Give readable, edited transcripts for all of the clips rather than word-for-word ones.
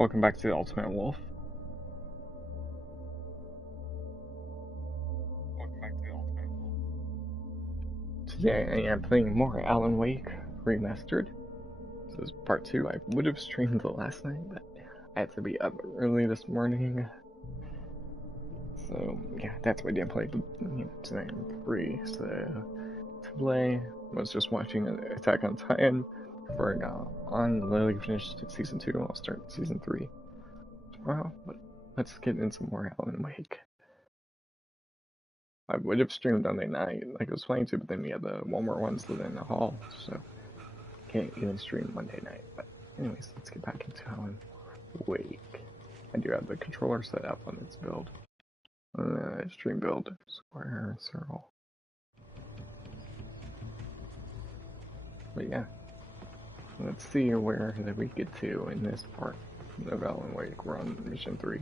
Welcome back to the Ultimate Wolf. Today I am playing more Alan Wake Remastered. This is part 2. I would have streamed it last night, but I had to be up early this morning. So yeah, that's why I didn't play. But tonight I'm free, so to play. I was just watching Attack on Titan before I got on. Literally finished season 2. I'll start season 3 tomorrow. But let's get into more Alan Wake. I would have streamed Monday night, like I was planning to, but then we had the Walmart ones in the hall, so can't even stream Monday night. But anyways, let's get back into Alan Wake. I do have the controller set up on its build. Stream build, square, circle. But yeah, let's see where that we get to in this part of Alan Wake. We're on mission 3.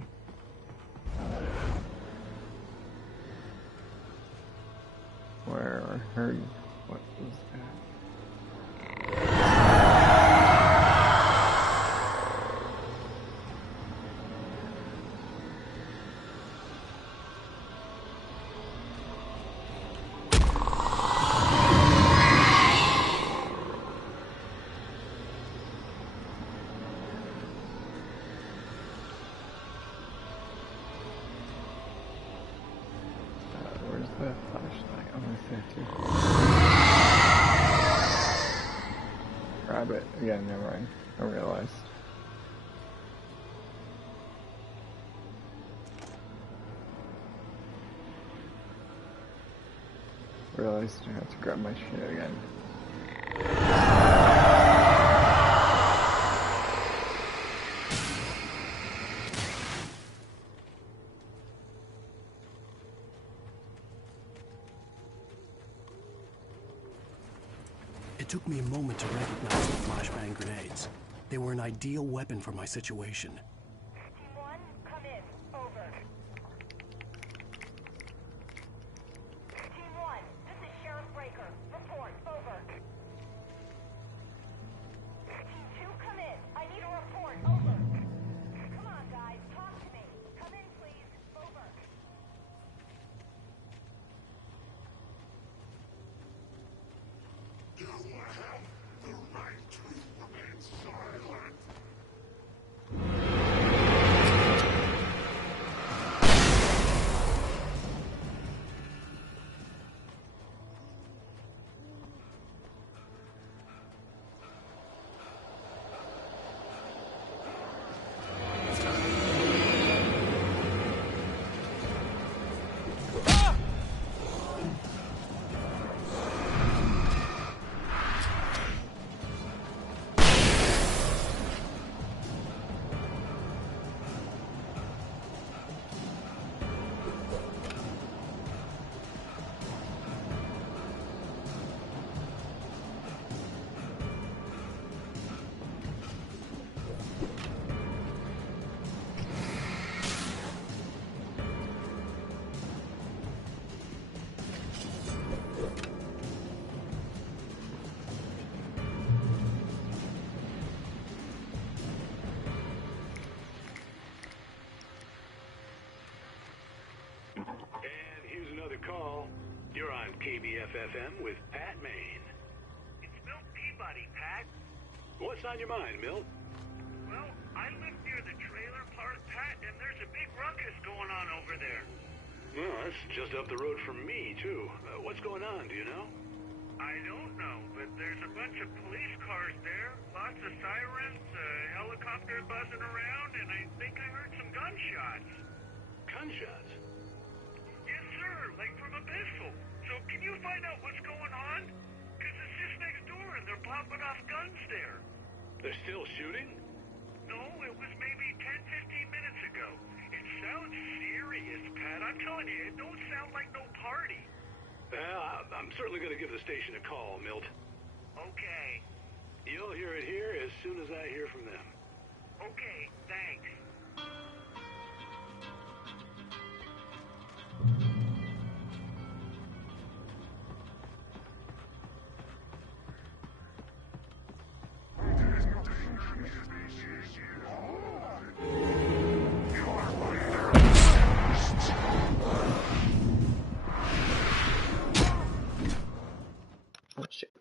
Where I heard, what was that? Where's the flashlight? I'm gonna say it too. Grab it. Again, never mind. I realized. I have to grab my shit again. It took me a moment to recognize the flashbang grenades. They were an ideal weapon for my situation. Team 1, come in. Over. Team 1, this is Sheriff Breaker. Report. Over. Team 2, come in. I need a report. Over. Come on, guys. Talk to me. Come in, please. Over. You have the right to remain silent. And here's another call. You're on KBFFM with Pat Maine. It's Milt Peabody, Pat. What's on your mind, Milt? Well, I live near the trailer park, Pat, and there's a big ruckus going on over there. Well, that's just up the road from me, too. What's going on, do you know? I don't know, but there's a bunch of police cars there, lots of sirens, a helicopter buzzing around, and I think I heard some gunshots. Gunshots? Yes, sir, like from a pistol. So can you find out what's going on? Because it's just next door and they're popping off guns there. They're still shooting? No, it was maybe 10-15 minutes ago. It sounds serious, Pat. I'm telling you, it don't sound like no party. I'm certainly going to give the station a call, Milt. Okay. You'll hear it here as soon as I hear from them. Okay, thanks.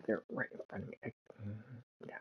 They're right in front of me. Yeah.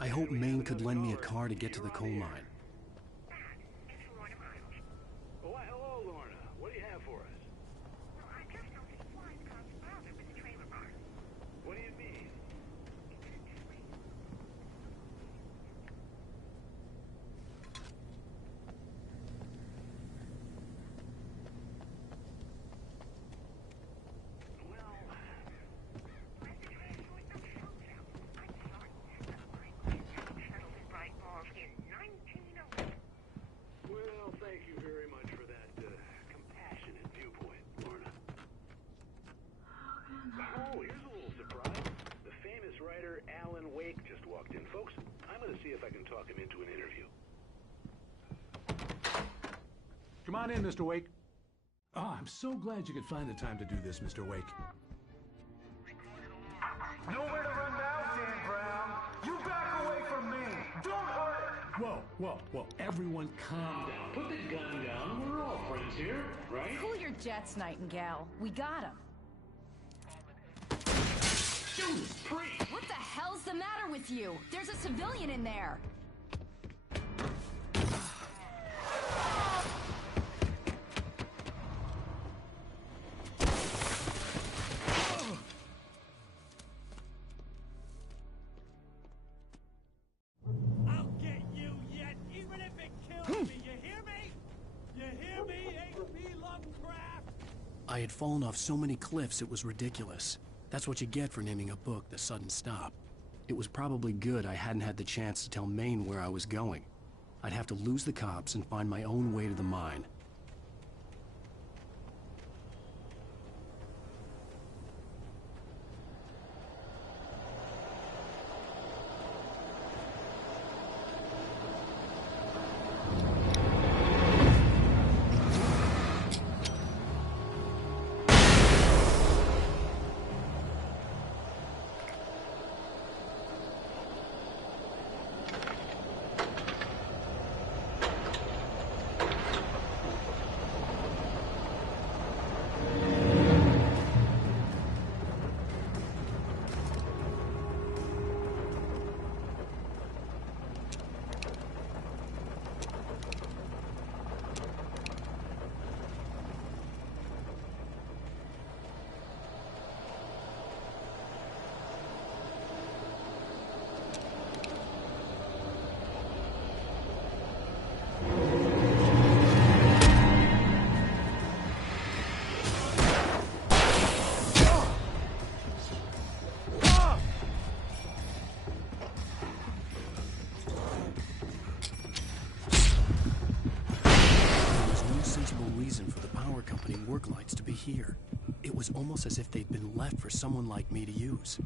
I hope Maine could lend me a car to get to the coal mine. It's Lorna Miles. Oh, why, hello, Lorna. What do you have for us? Well, I just noticed flying cars bothered with the trailer park. What do you mean? It's this way. Well, Where's the trash with no shows out? I'm sorry. The line was settled in Bright Falls in 1911. well, thank you very much for that compassionate viewpoint, Lorna. Oh, here's a little surprise. The famous writer Alan Wake just walked in. Folks, I'm going to see if I can talk him into an interview. Come on in, Mr. Wake. Oh, I'm so glad you could find the time to do this, Mr. Wake. Nowhere to run now, Dan Brown. You back away from me. Don't hurt it. Whoa. Everyone calm down. Put the gun down. We're all friends here, right? Cool your jets, Nightingale. We got him. Judas Priest! What the hell's the matter with you? There's a civilian in there. I'll get you yet, even if it kills me. You hear me? You hear me, H.P. Lovecraft? I had fallen off so many cliffs it was ridiculous. That's what you get for naming a book The Sudden Stop. It was probably good I hadn't had the chance to tell Maine where I was going. I'd have to lose the cops and find my own way to the mine. be here. It was almost as if they'd been left for someone like me to use.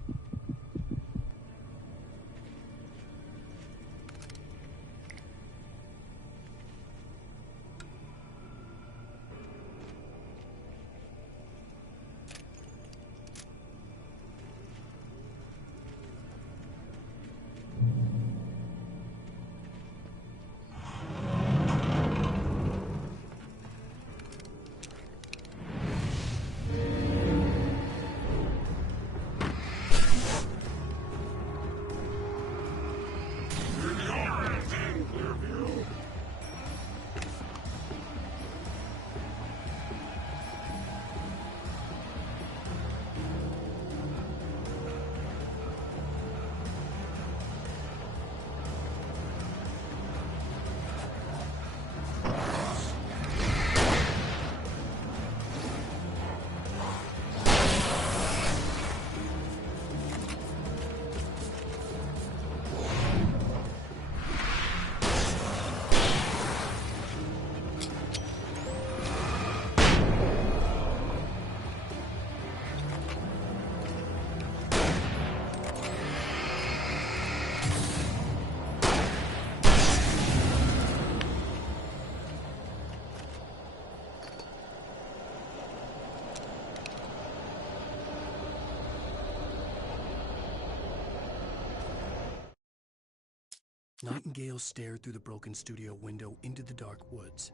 Nightingale stared through the broken studio window into the dark woods.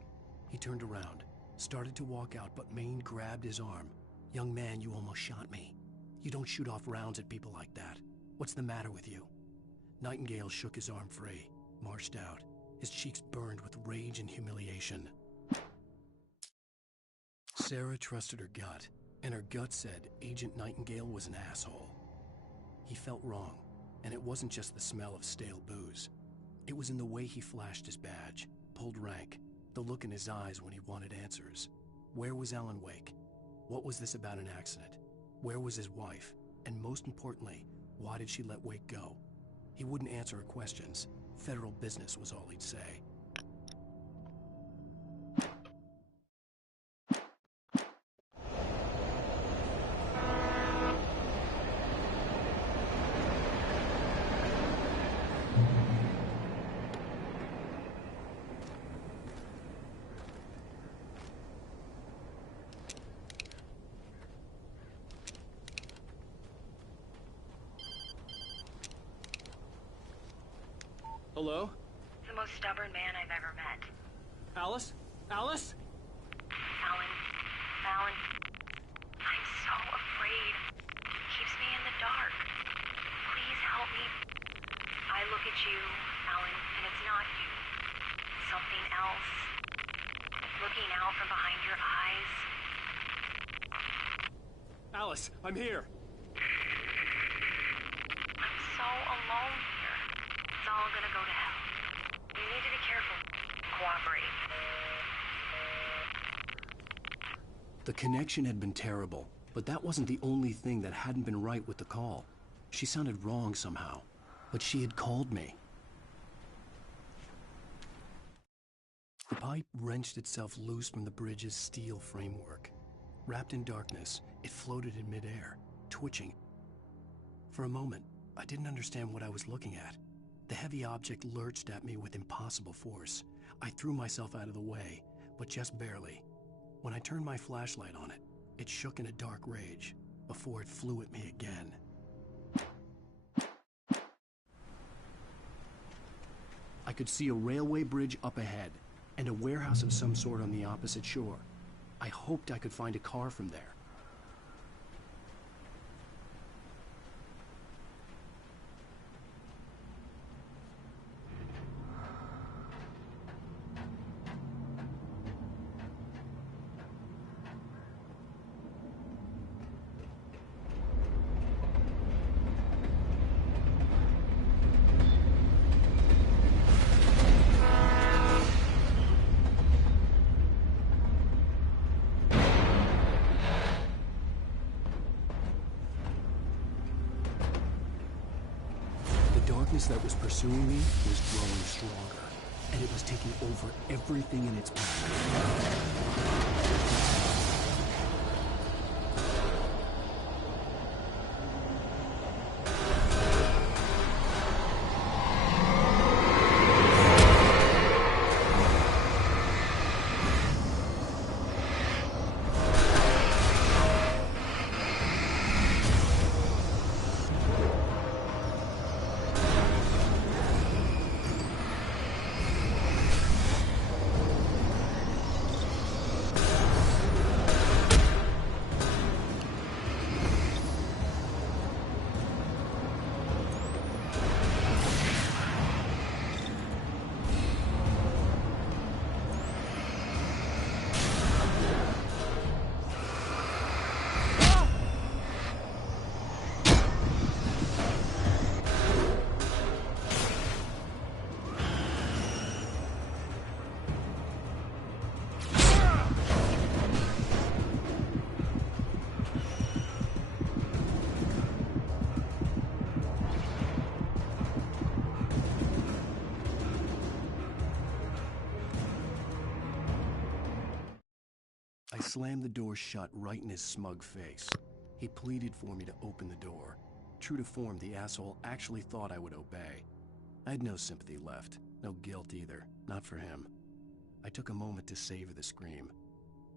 He turned around, started to walk out, but Maine grabbed his arm. "Young man, you almost shot me. You don't shoot off rounds at people like that. What's the matter with you?" Nightingale shook his arm free, marched out. His cheeks burned with rage and humiliation. Sarah trusted her gut, and her gut said Agent Nightingale was an asshole. He felt wrong, and it wasn't just the smell of stale booze. It was in the way he flashed his badge, pulled rank, the look in his eyes when he wanted answers. Where was Alan Wake? What was this about an accident? Where was his wife? And most importantly, why did she let Wake go? He wouldn't answer her questions. Federal business was all he'd say. Hello? The most stubborn man I've ever met. Alice? Alice? Alan. Alan. I'm so afraid. He keeps me in the dark. Please help me. I look at you, Alan, and it's not you. Something else. Looking out from behind your eyes. Alice, I'm here. I'm so alone here. It's all gonna go to hell. You need to be careful. Cooperate. The connection had been terrible, but that wasn't the only thing that hadn't been right with the call. She sounded wrong somehow, but she had called me. The pipe wrenched itself loose from the bridge's steel framework. Wrapped in darkness, it floated in midair, twitching. For a moment, I didn't understand what I was looking at. The heavy object lurched at me with impossible force. I threw myself out of the way, but just barely. When I turned my flashlight on it, it shook in a dark rage before it flew at me again. I could see a railway bridge up ahead and a warehouse of some sort on the opposite shore. I hoped I could find a car from there. The darkness that was pursuing me was growing stronger, and it was taking over everything in its path. slammed the door shut right in his smug face. He pleaded for me to open the door. True to form, the asshole actually thought I would obey. I had no sympathy left, no guilt either, not for him. I took a moment to savor the scream.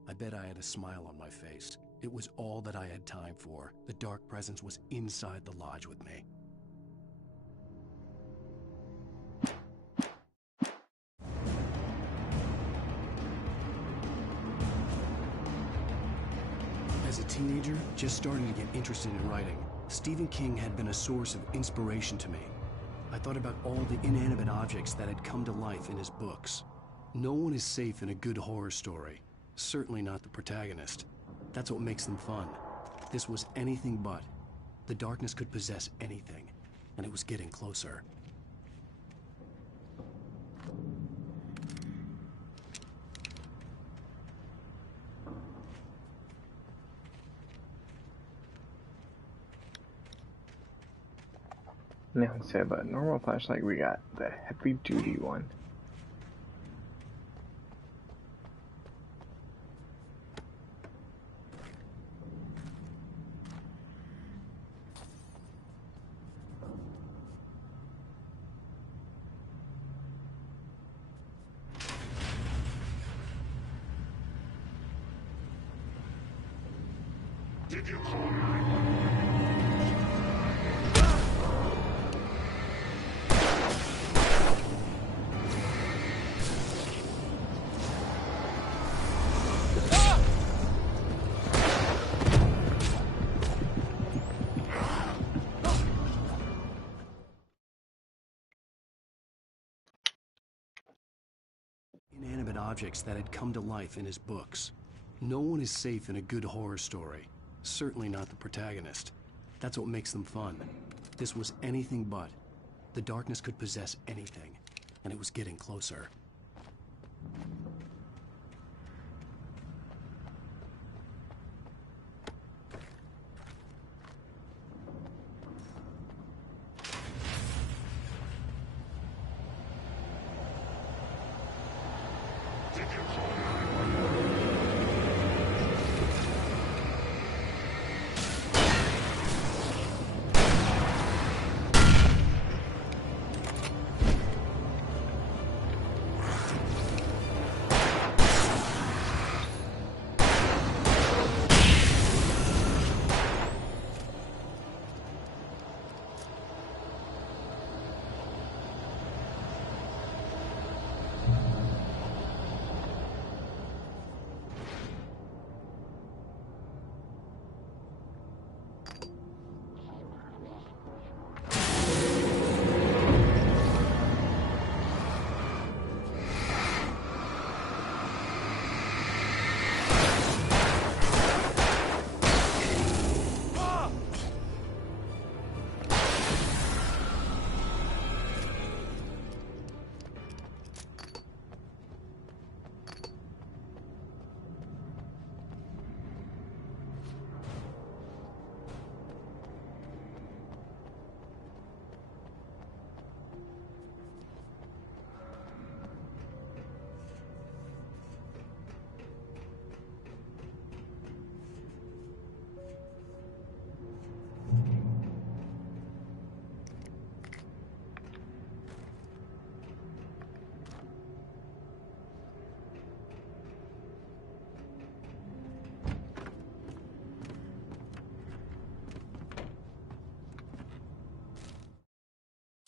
I bet I had a smile on my face. It was all that I had time for. The dark presence was inside the lodge with me. As a teenager, just starting to get interested in writing, Stephen King had been a source of inspiration to me. I thought about all the inanimate objects that had come to life in his books. No one is safe in a good horror story. Certainly not the protagonist. That's what makes them fun. This was anything but. The darkness could possess anything, and it was getting closer. Now instead of a normal flashlight, we got the heavy duty one. Did you call me? Inanimate objects that had come to life in his books. No one is safe in a good horror story. Certainly not the protagonist. That's what makes them fun. This was anything but. The darkness could possess anything, and it was getting closer. Did you call me?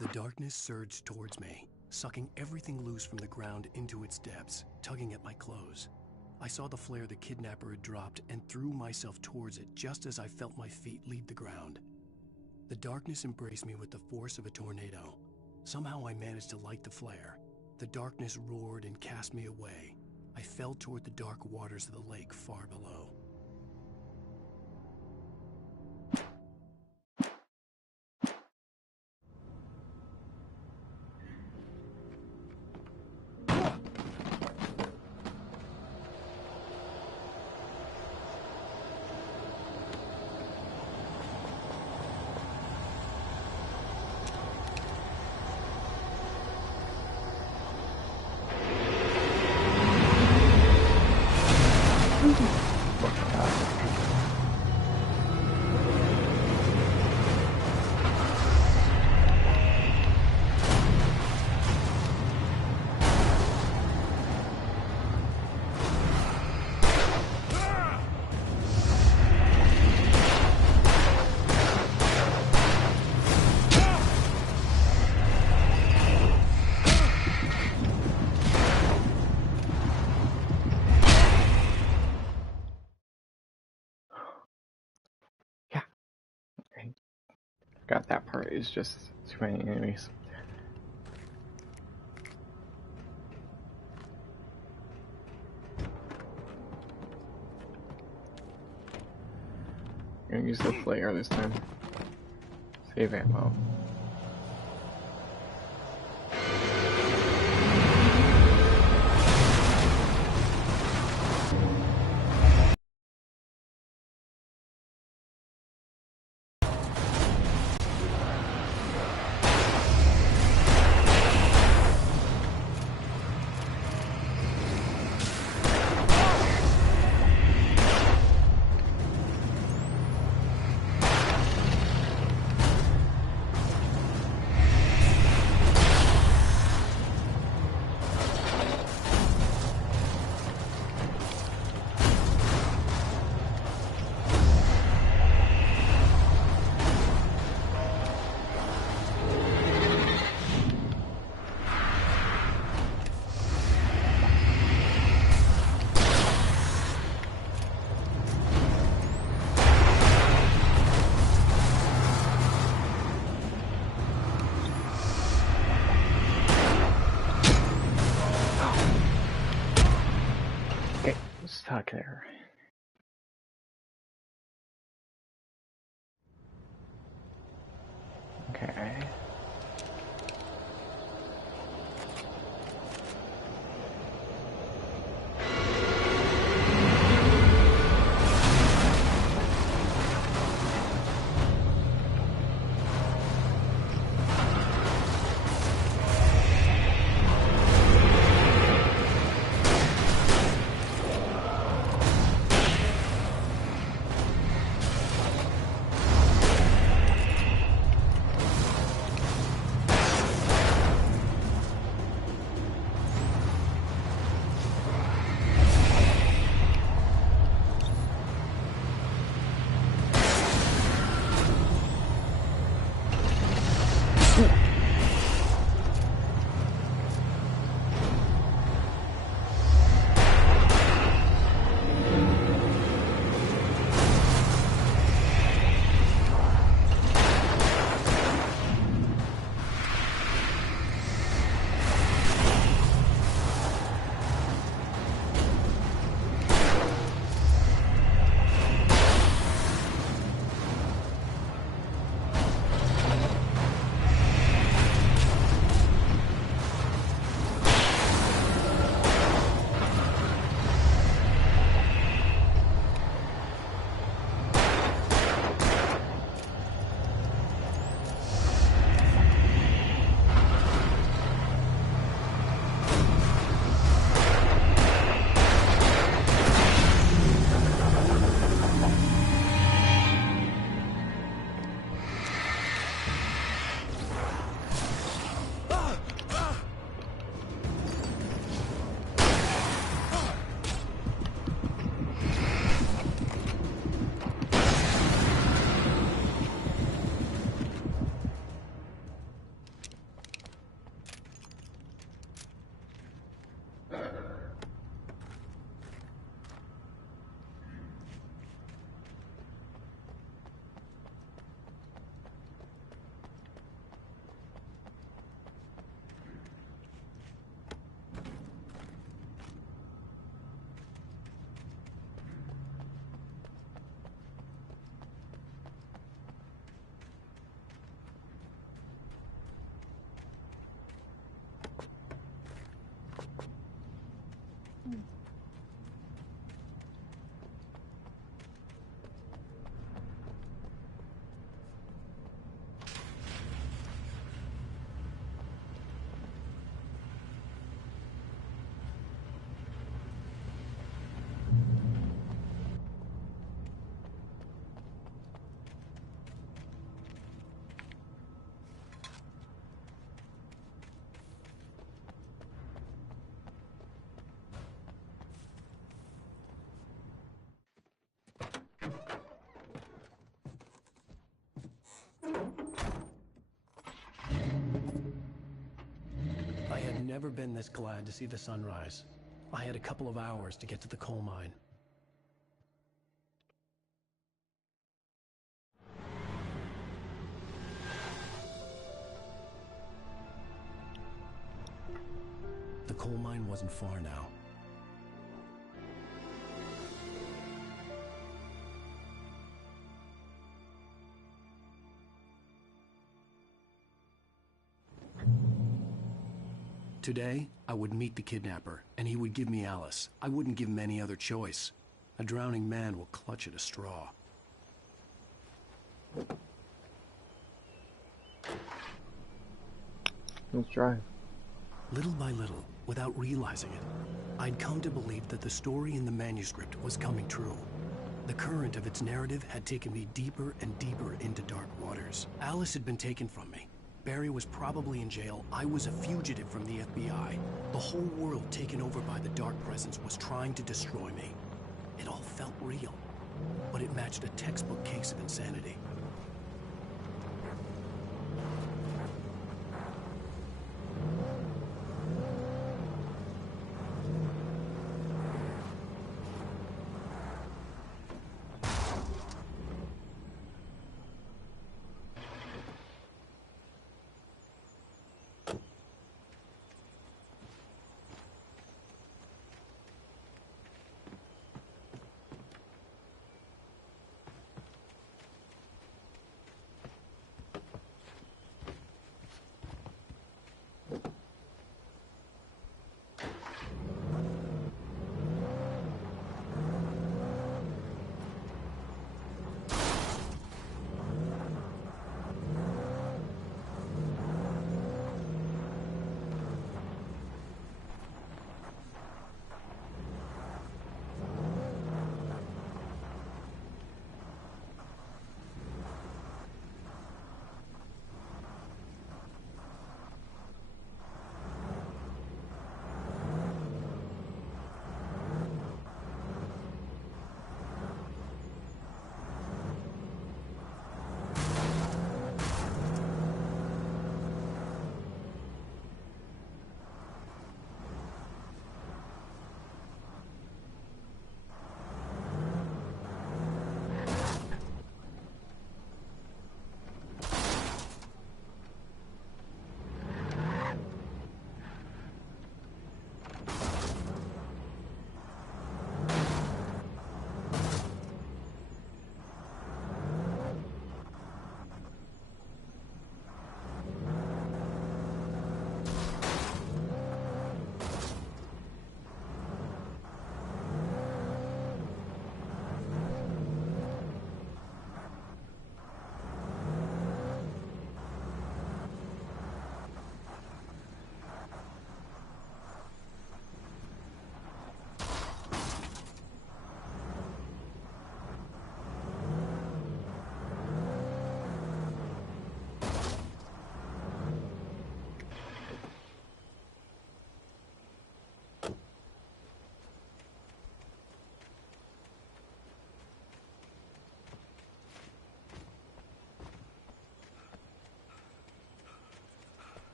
The darkness surged towards me, sucking everything loose from the ground into its depths, tugging at my clothes. I saw the flare the kidnapper had dropped and threw myself towards it just as I felt my feet leave the ground. The darkness embraced me with the force of a tornado. Somehow I managed to light the flare. The darkness roared and cast me away. I fell toward the dark waters of the lake far below. forgot that part is just too many enemies. I'm gonna use the flare this time. Save ammo. Stuck there. Okay. I had never been this glad to see the sunrise. I had a couple of hours to get to the coal mine. The coal mine wasn't far now. Today, I would meet the kidnapper, and he would give me Alice. I wouldn't give him any other choice. A drowning man will clutch at a straw. Let's drive. Little by little, without realizing it, I'd come to believe that the story in the manuscript was coming true. The current of its narrative had taken me deeper and deeper into dark waters. Alice had been taken from me. Barry was probably in jail. I was a fugitive from the FBI. The whole world taken over by the Dark Presence was trying to destroy me. It all felt real, but it matched a textbook case of insanity.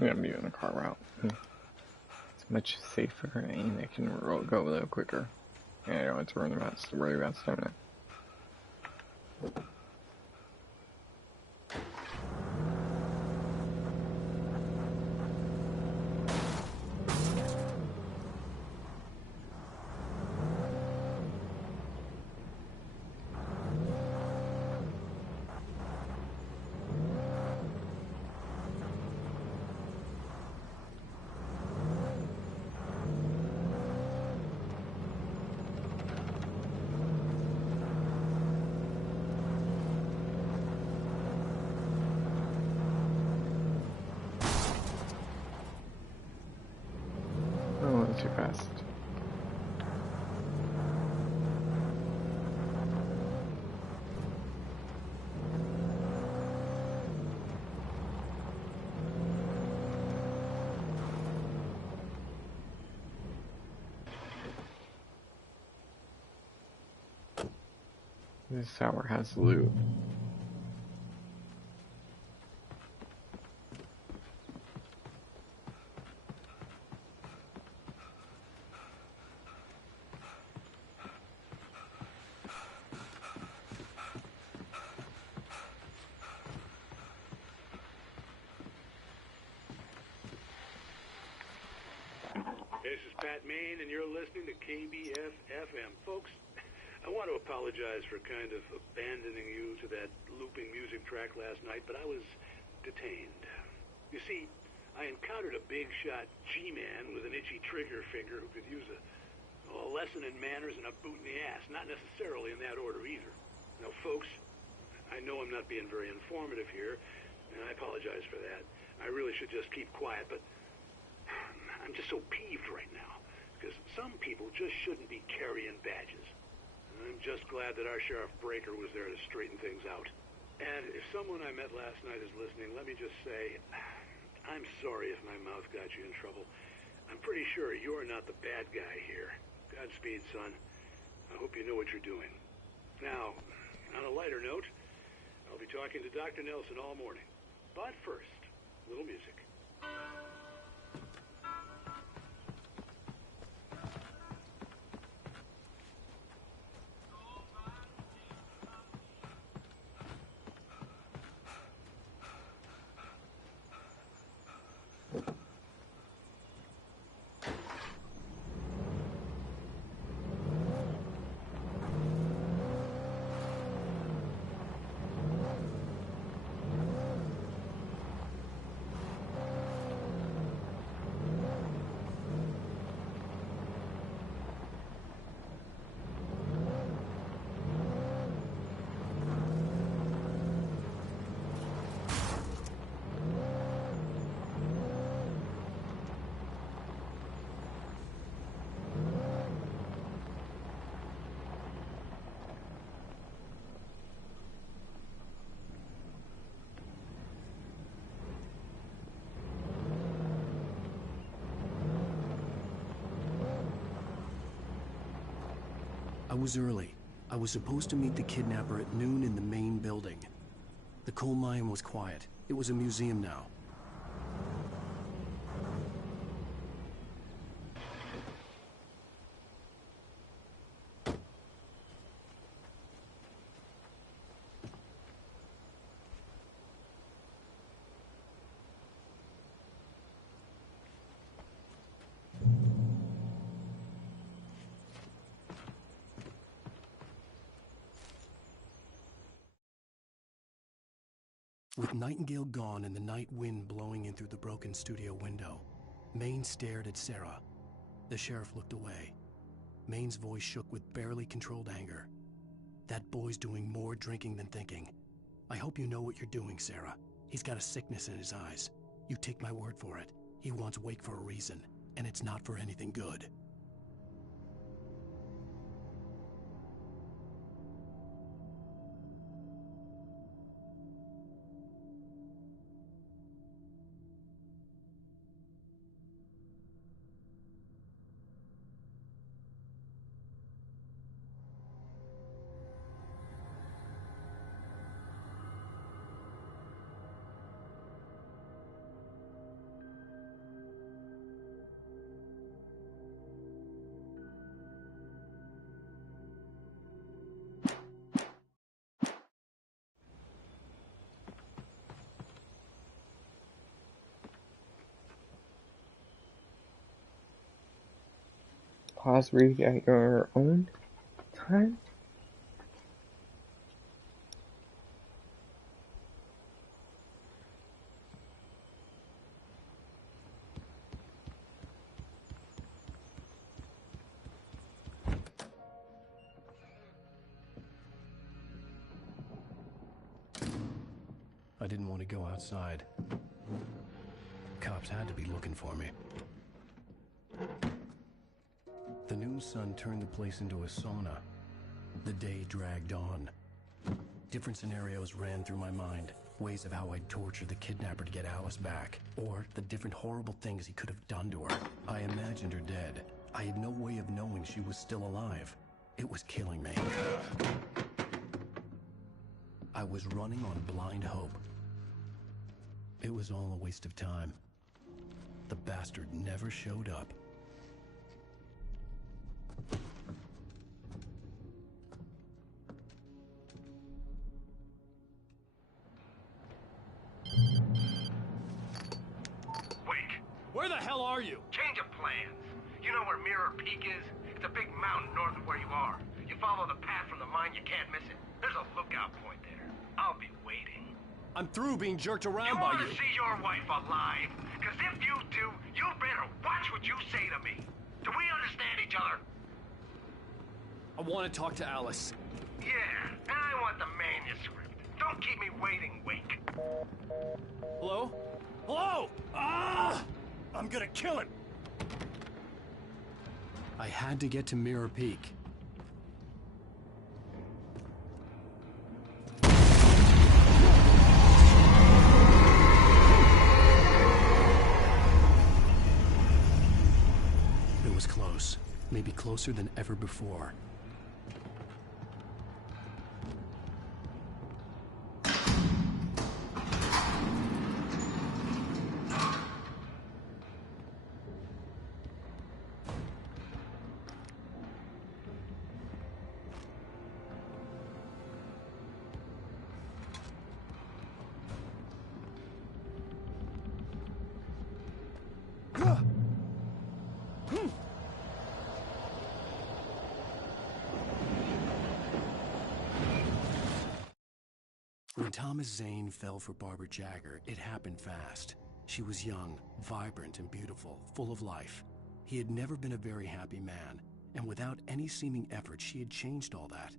I'm gonna be in a car route. It's much safer and it can go a little quicker. And I don't have to worry about stamina. Too fast. This tower has loot. This is Pat Main, and you're listening to KBF-FM. Folks, I want to apologize for kind of abandoning you to that looping music track last night, but I was detained. You see, I encountered a big-shot G-man with an itchy trigger finger who could use a lesson in manners and a boot in the ass. Not necessarily in that order either. Now, folks, I know I'm not being very informative here, and I apologize for that. I really should just keep quiet, but I'm just so peeved right now, because some people just shouldn't be carrying badges. And I'm just glad that our Sheriff Breaker was there to straighten things out. And if someone I met last night is listening, let me just say, I'm sorry if my mouth got you in trouble. I'm pretty sure you're not the bad guy here. Godspeed, son. I hope you know what you're doing. Now, on a lighter note, I'll be talking to Dr. Nelson all morning. But first, a little music. I was early. I was supposed to meet the kidnapper at noon in the main building. The coal mine was quiet. It was a museum now. With Nightingale gone and the night wind blowing in through the broken studio window, Maine stared at Sarah. The sheriff looked away. Maine's voice shook with barely controlled anger. That boy's doing more drinking than thinking. I hope you know what you're doing, Sarah. He's got a sickness in his eyes. You take my word for it. He wants Wake for a reason, and it's not for anything good. Pause read at your own time? I didn't want to go outside. Cops had to be looking for me. The noon sun turned the place into a sauna. The day dragged on. Different scenarios ran through my mind. Ways of how I'd torture the kidnapper to get Alice back. Or the different horrible things he could have done to her. I imagined her dead. I had no way of knowing she was still alive. It was killing me. I was running on blind hope. It was all a waste of time. The bastard never showed up. Wake! Where the hell are you? Change of plans. You know where Mirror Peak is? It's a big mountain north of where you are. You follow the path from the mine, you can't miss it. There's a lookout point there. I'll be waiting. I'm through being jerked around You by want you. to see your wife alive? Because if you do, you better watch what you say to me. Do we understand each other? I want to talk to Alice. Yeah, and I want the manuscript. Don't keep me waiting, Wake. Hello? Hello! Ah! I'm gonna kill him! I had to get to Mirror Peak. It was close. Maybe closer than ever before. When Thomas Zane fell for Barbara Jagger, it happened fast. She was young, vibrant, and beautiful, full of life. He had never been a very happy man, and without any seeming effort, she had changed all that.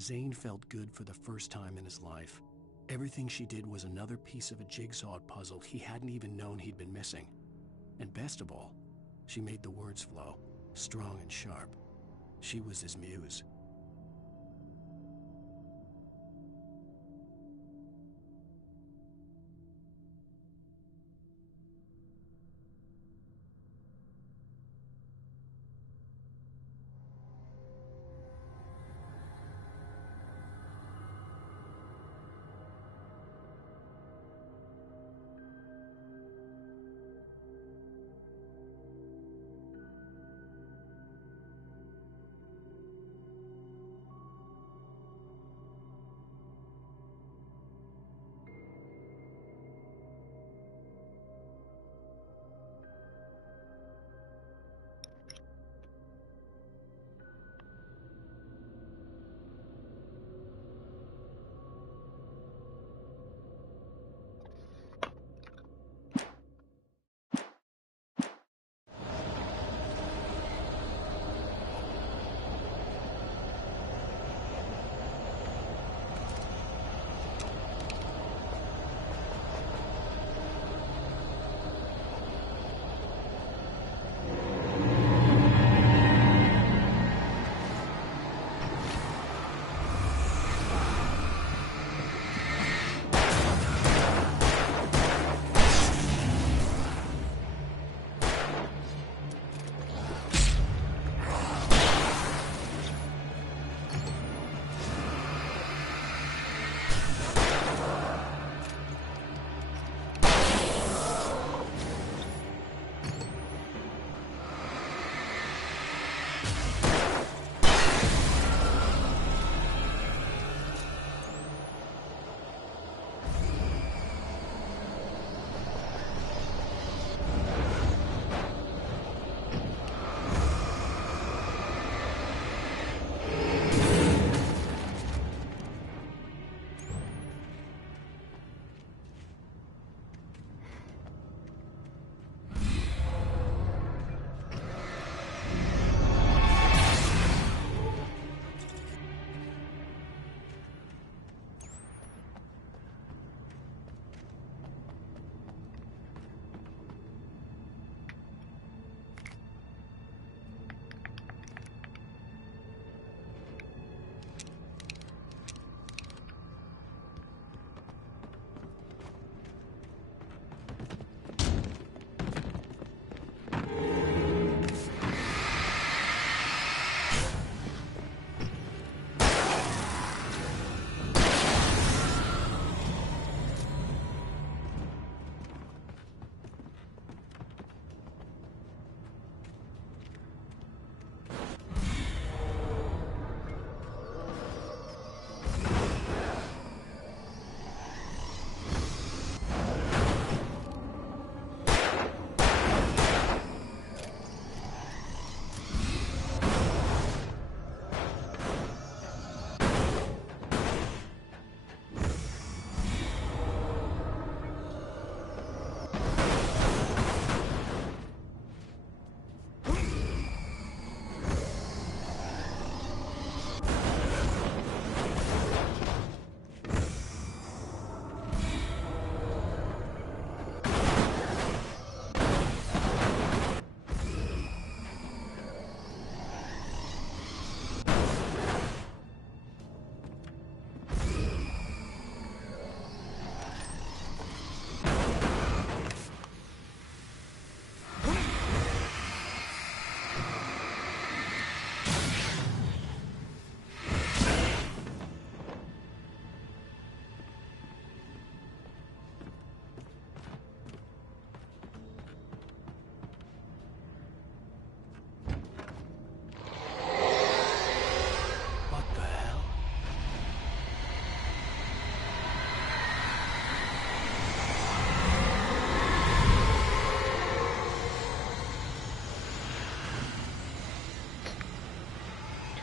Zane felt good for the first time in his life. Everything she did was another piece of a jigsaw puzzle he hadn't even known he'd been missing. And best of all, she made the words flow, strong and sharp. She was his muse.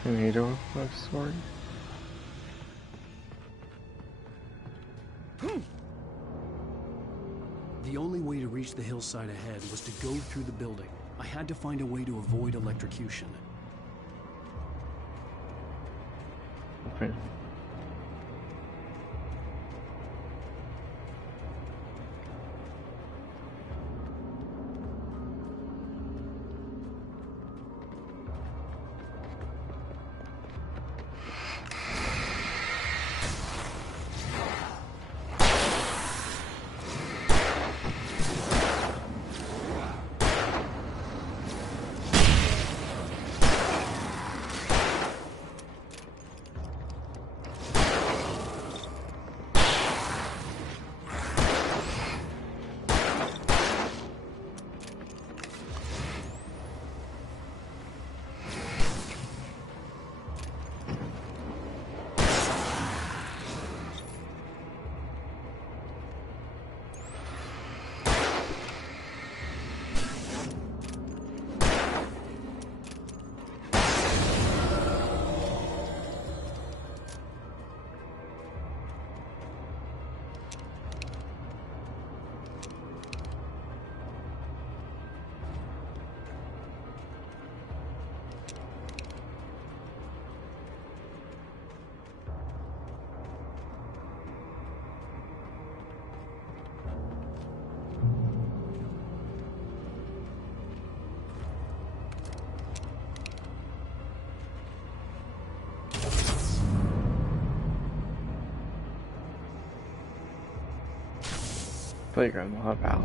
Tornado of sorts. The only way to reach the hillside ahead was to go through the building. I had to find a way to avoid electrocution. Okay. Playground will help out.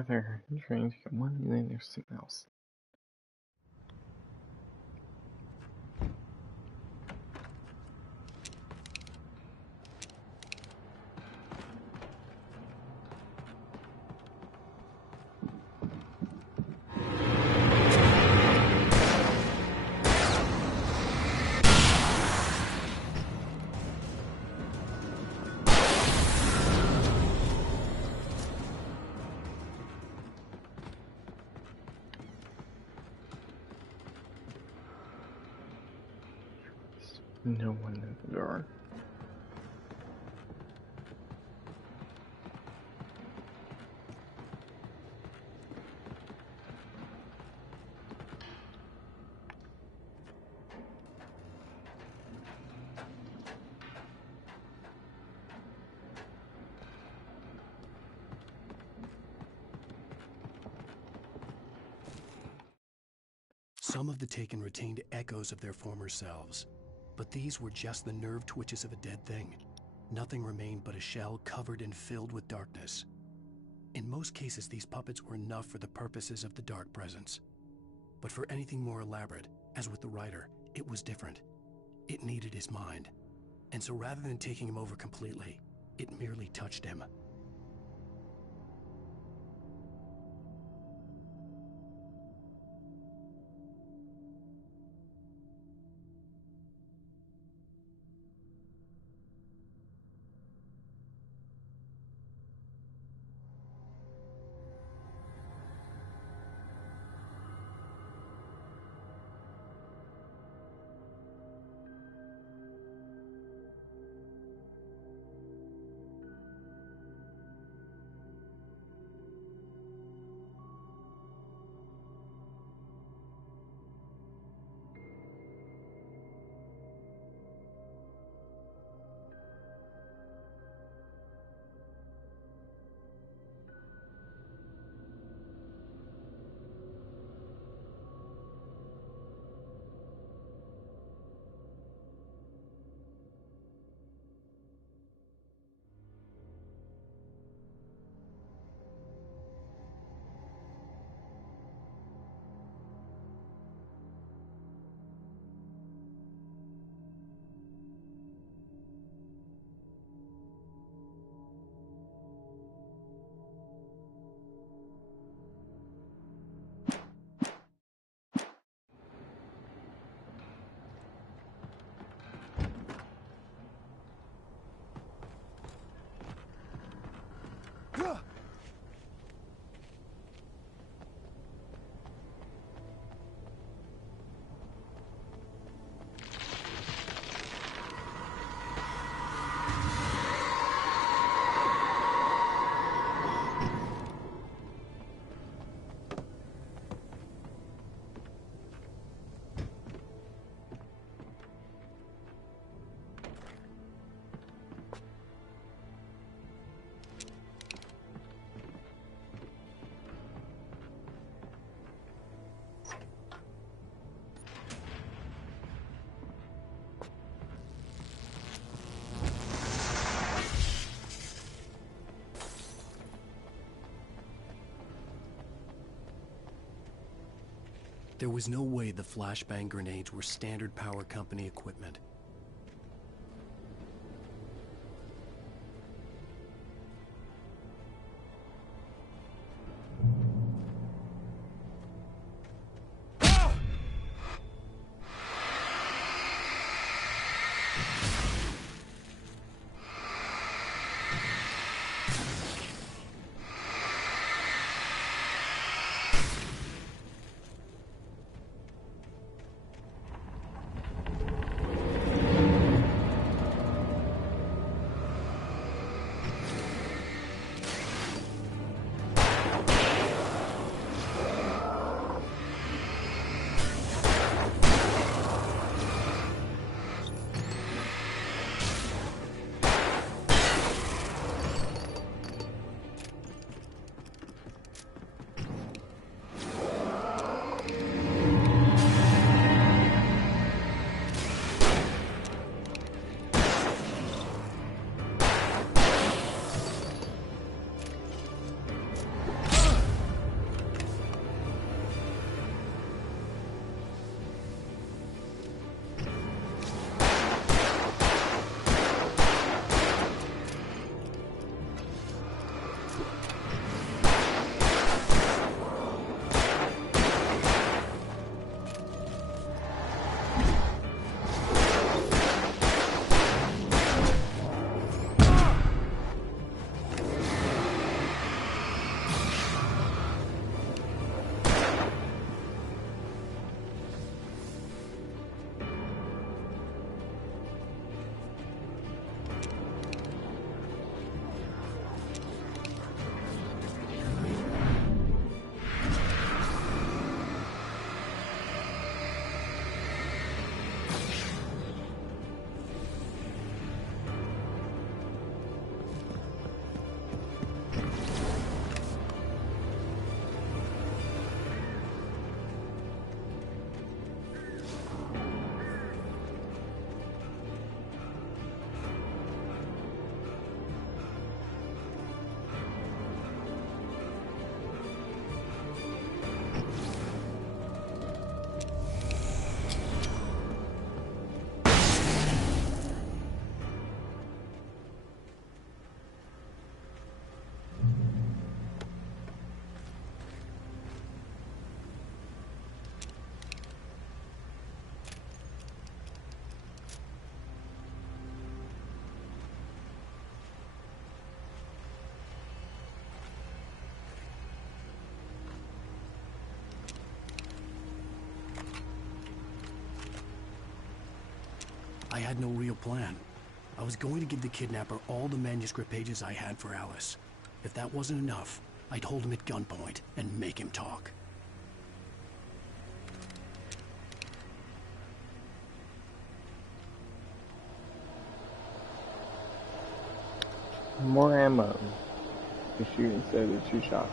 are there trying to get one, and then there's something else. No one in the door. Some of the Taken retained echoes of their former selves, but these were just the nerve twitches of a dead thing. Nothing remained but a shell covered and filled with darkness. In most cases, these puppets were enough for the purposes of the Dark Presence. But for anything more elaborate, as with the writer, it was different. It needed his mind. And so rather than taking him over completely, it merely touched him. There was no way the flashbang grenades were standard power company equipment. had no real plan. I was going to give the kidnapper all the manuscript pages I had for Alice. If that wasn't enough, I'd hold him at gunpoint and make him talk. More ammo to shoot instead of the 2-shot.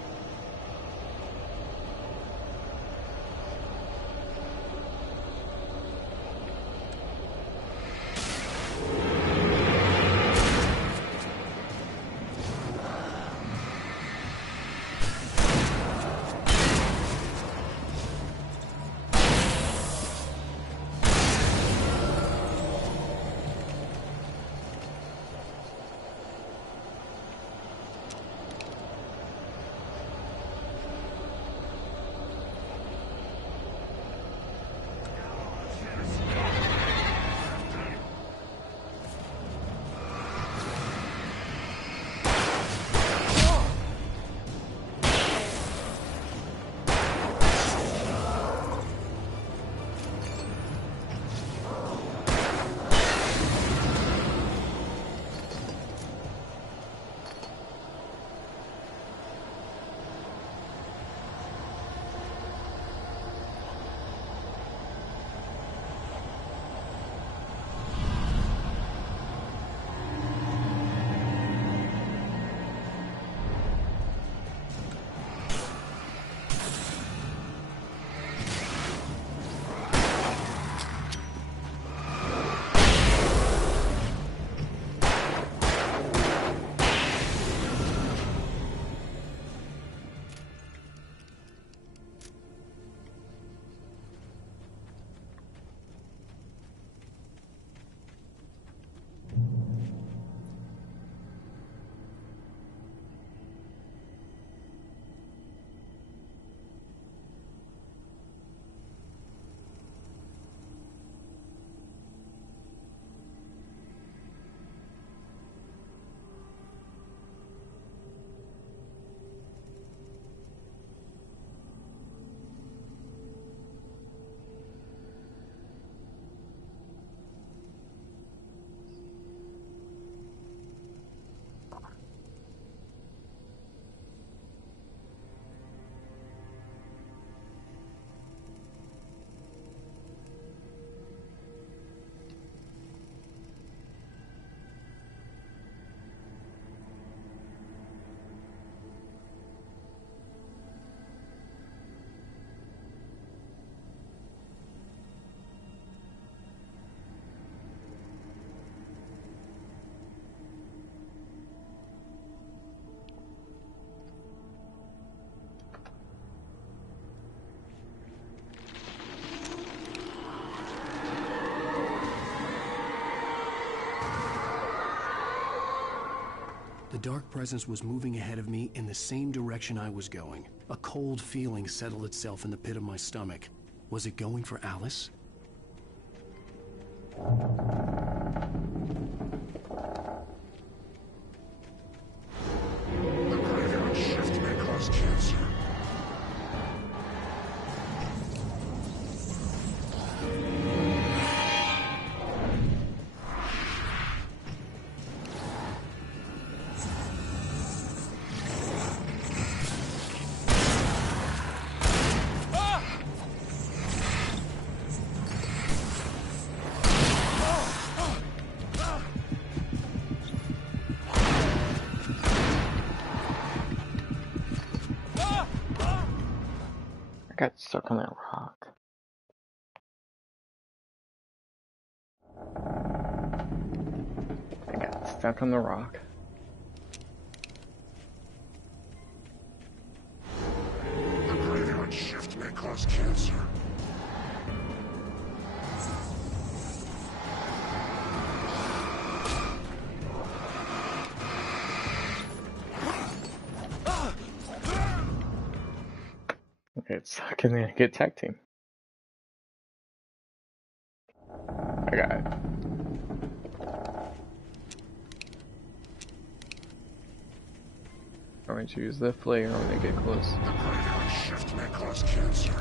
The dark presence was moving ahead of me in the same direction I was going. A cold feeling settled itself in the pit of my stomach. Was it going for Alice? The graveyard shift may cause cancer. I got stuck on that rock. I got stuck on the rock. The graveyard shift may cause cancer. Okay, it's stuck in the good tech team. I got it. I'm going to use the flare when they get close. The graveyard shift may cause cancer.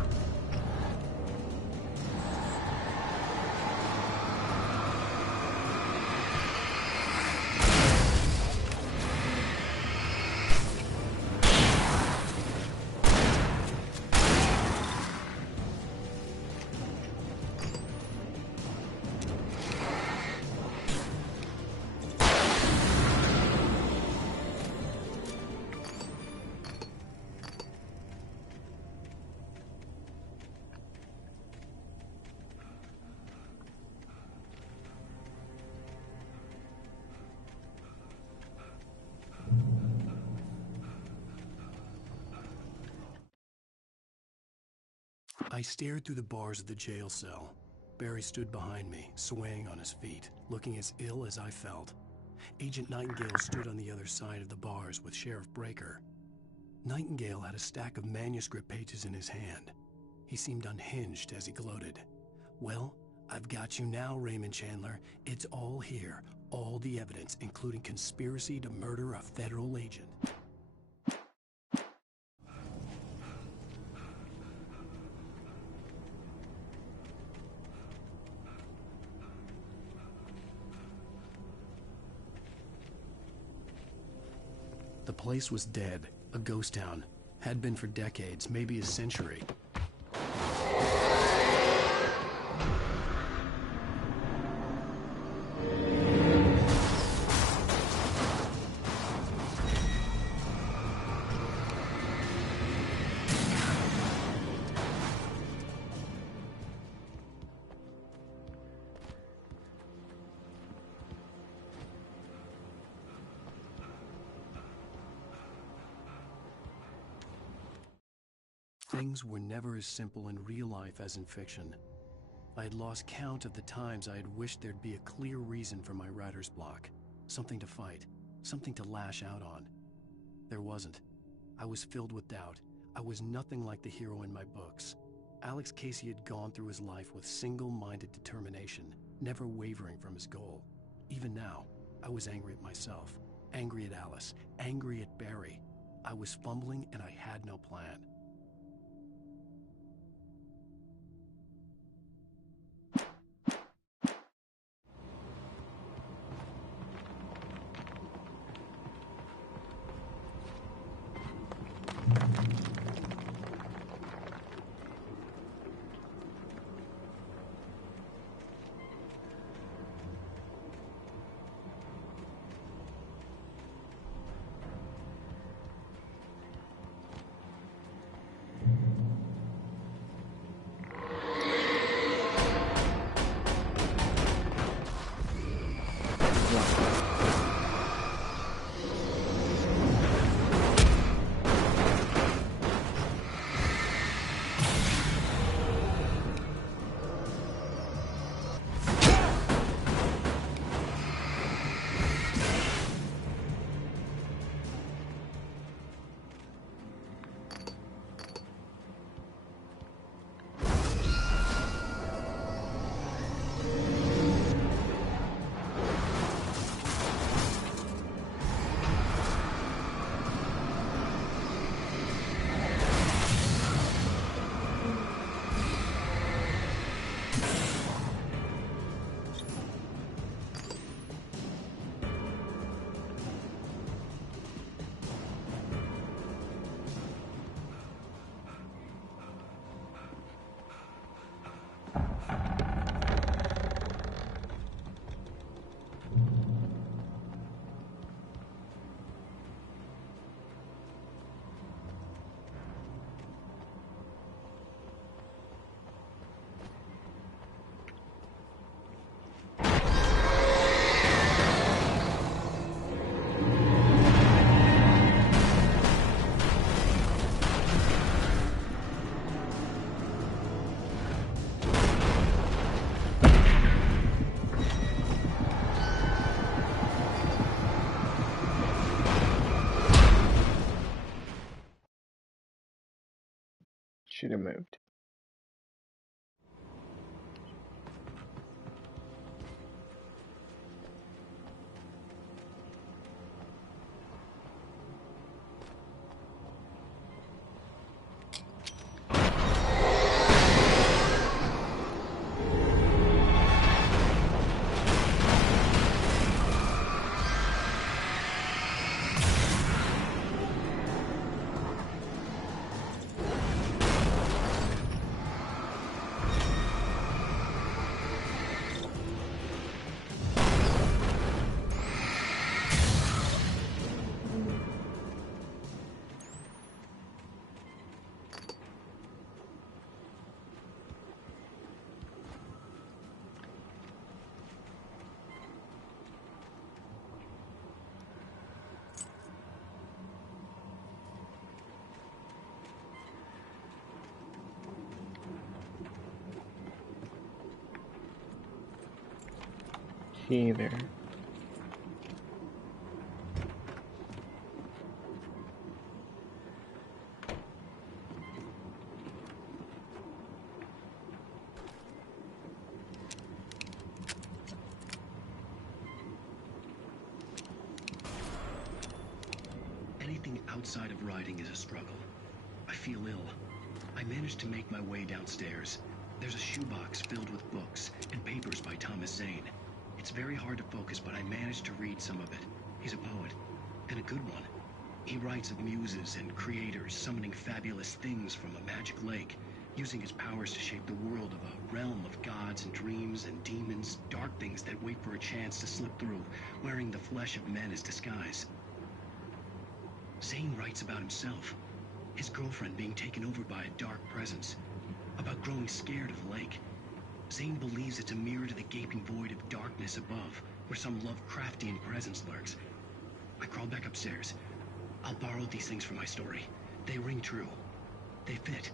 I stared through the bars of the jail cell. Barry stood behind me, swaying on his feet, looking as ill as I felt. Agent Nightingale stood on the other side of the bars with Sheriff Breaker. Nightingale had a stack of manuscript pages in his hand. He seemed unhinged as he gloated. "Well, I've got you now, Raymond Chandler. It's all here. All the evidence, including conspiracy to murder a federal agent." The place was dead, a ghost town. Had been for decades, maybe a century. Things were never as simple in real life as in fiction. I had lost count of the times I had wished there'd be a clear reason for my writer's block. Something to fight, something to lash out on. There wasn't. I was filled with doubt. I was nothing like the hero in my books. Alex Casey had gone through his life with single-minded determination, never wavering from his goal. Even now, I was angry at myself, angry at Alice, angry at Barry. I was fumbling and I had no plan. Should have moved. key there. Anything outside of writing is a struggle. I feel ill. I managed to make my way downstairs. There's a shoebox filled with books and papers by Thomas Zane. It's very hard to focus, but I managed to read some of it. He's a poet, and a good one. He writes of muses and creators summoning fabulous things from a magic lake, using his powers to shape the world of a realm of gods and dreams and demons, dark things that wait for a chance to slip through, wearing the flesh of men as disguise. Zane writes about himself, his girlfriend being taken over by a dark presence, about growing scared of the lake. Zane believes it's a mirror to the gaping void of darkness above, where some Lovecraftian presence lurks. I crawled back upstairs. I'll borrow these things for my story. They ring true. They fit.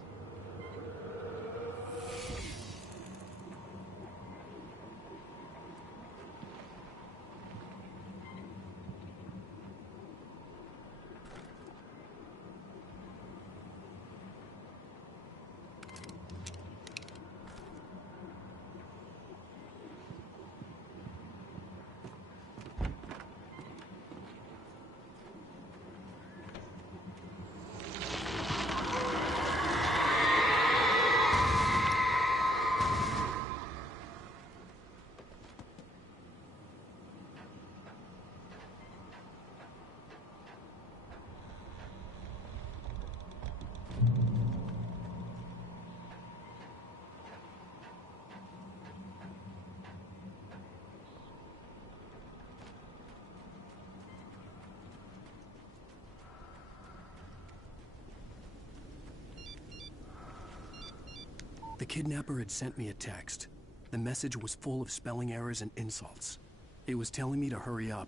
The kidnapper had sent me a text. The message was full of spelling errors and insults. It was telling me to hurry up.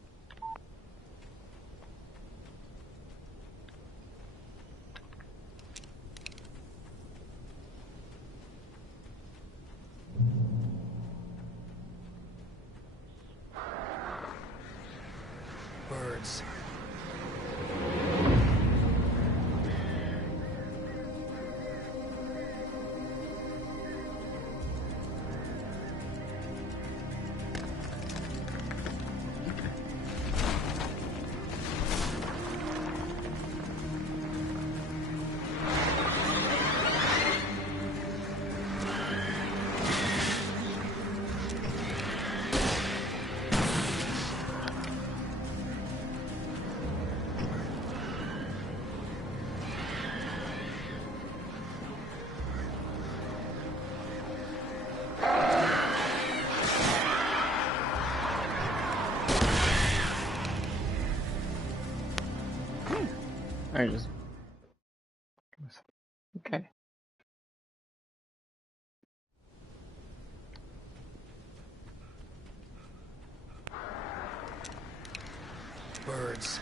Birds. I just... Okay. Birds.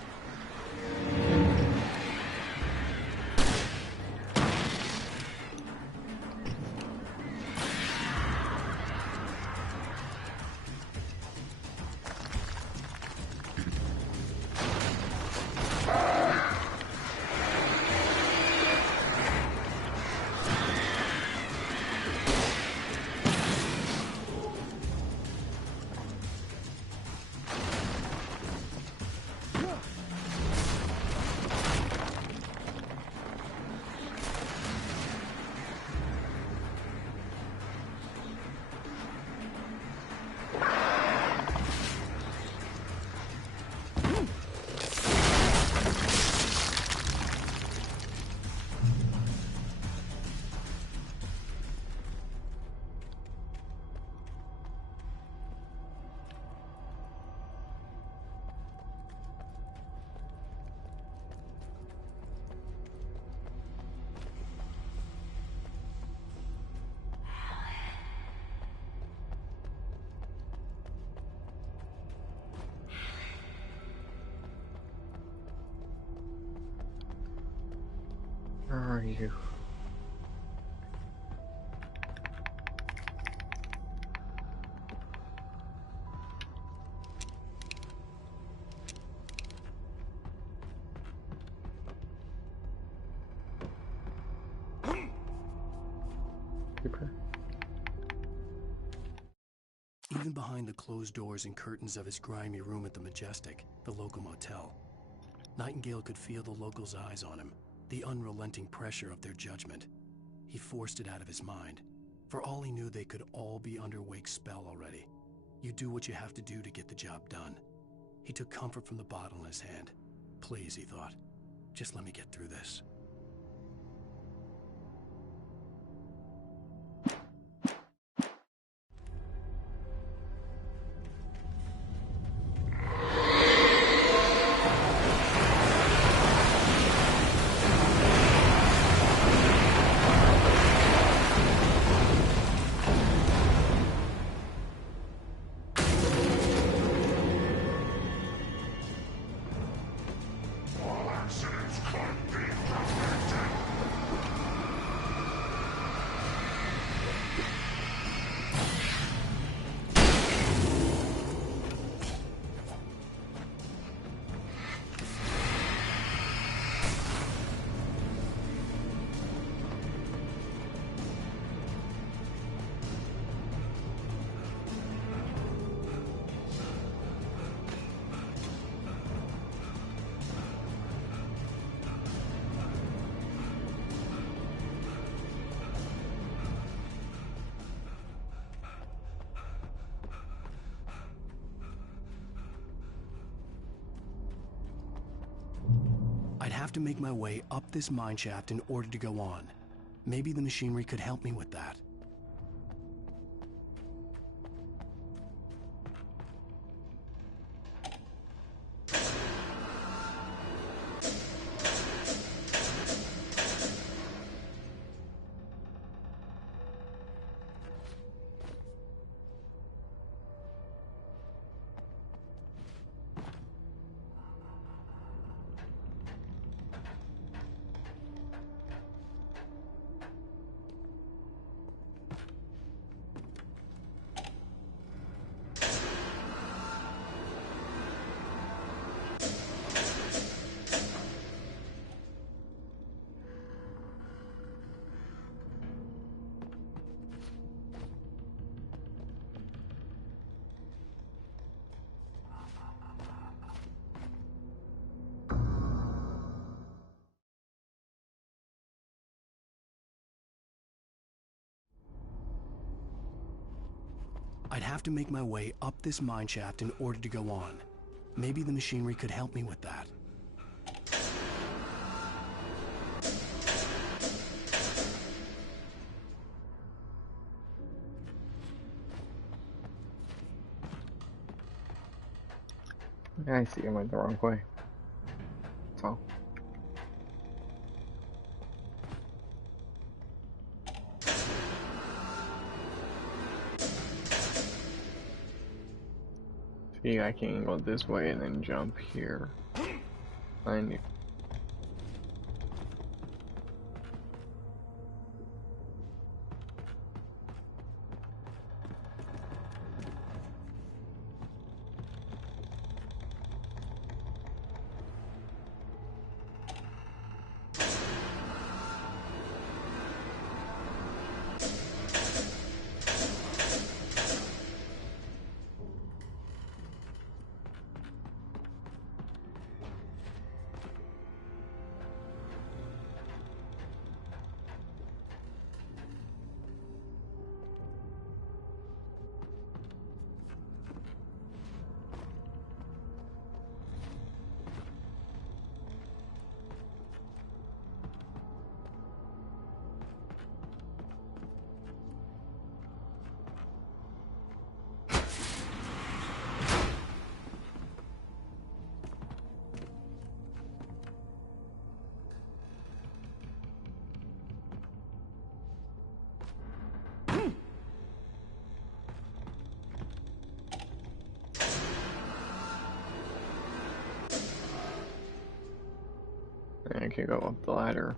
Where are you? paper. Even behind the closed doors and curtains of his grimy room at the Majestic, the local motel, Nightingale could feel the locals' eyes on him, the unrelenting pressure of their judgment. He forced it out of his mind. For all he knew, they could all be under Wake's spell already. You do what you have to do to get the job done. He took comfort from the bottle in his hand. Please, he thought, just let me get through this. All accidents can't be prevented. I'd have to make my way up this mineshaft in order to go on. Maybe the machinery could help me with that. I'd have to make my way up this mineshaft in order to go on. Maybe the machinery could help me with that. I see, I went the wrong way. That's all. See, I can go this way and then jump here. I knew. I can go up the ladder.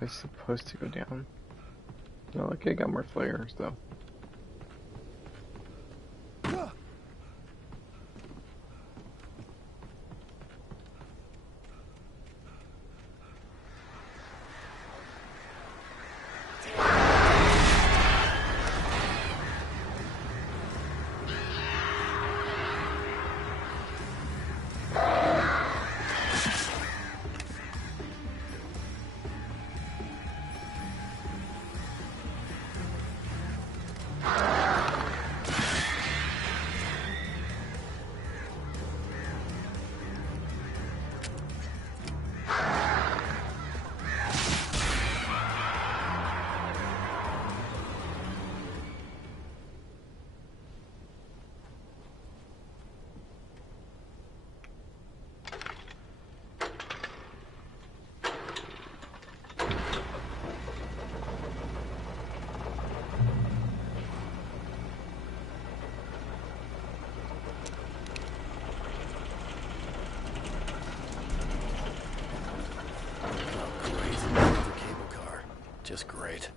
Was supposed to go down. No, okay, got more flares though. Just great.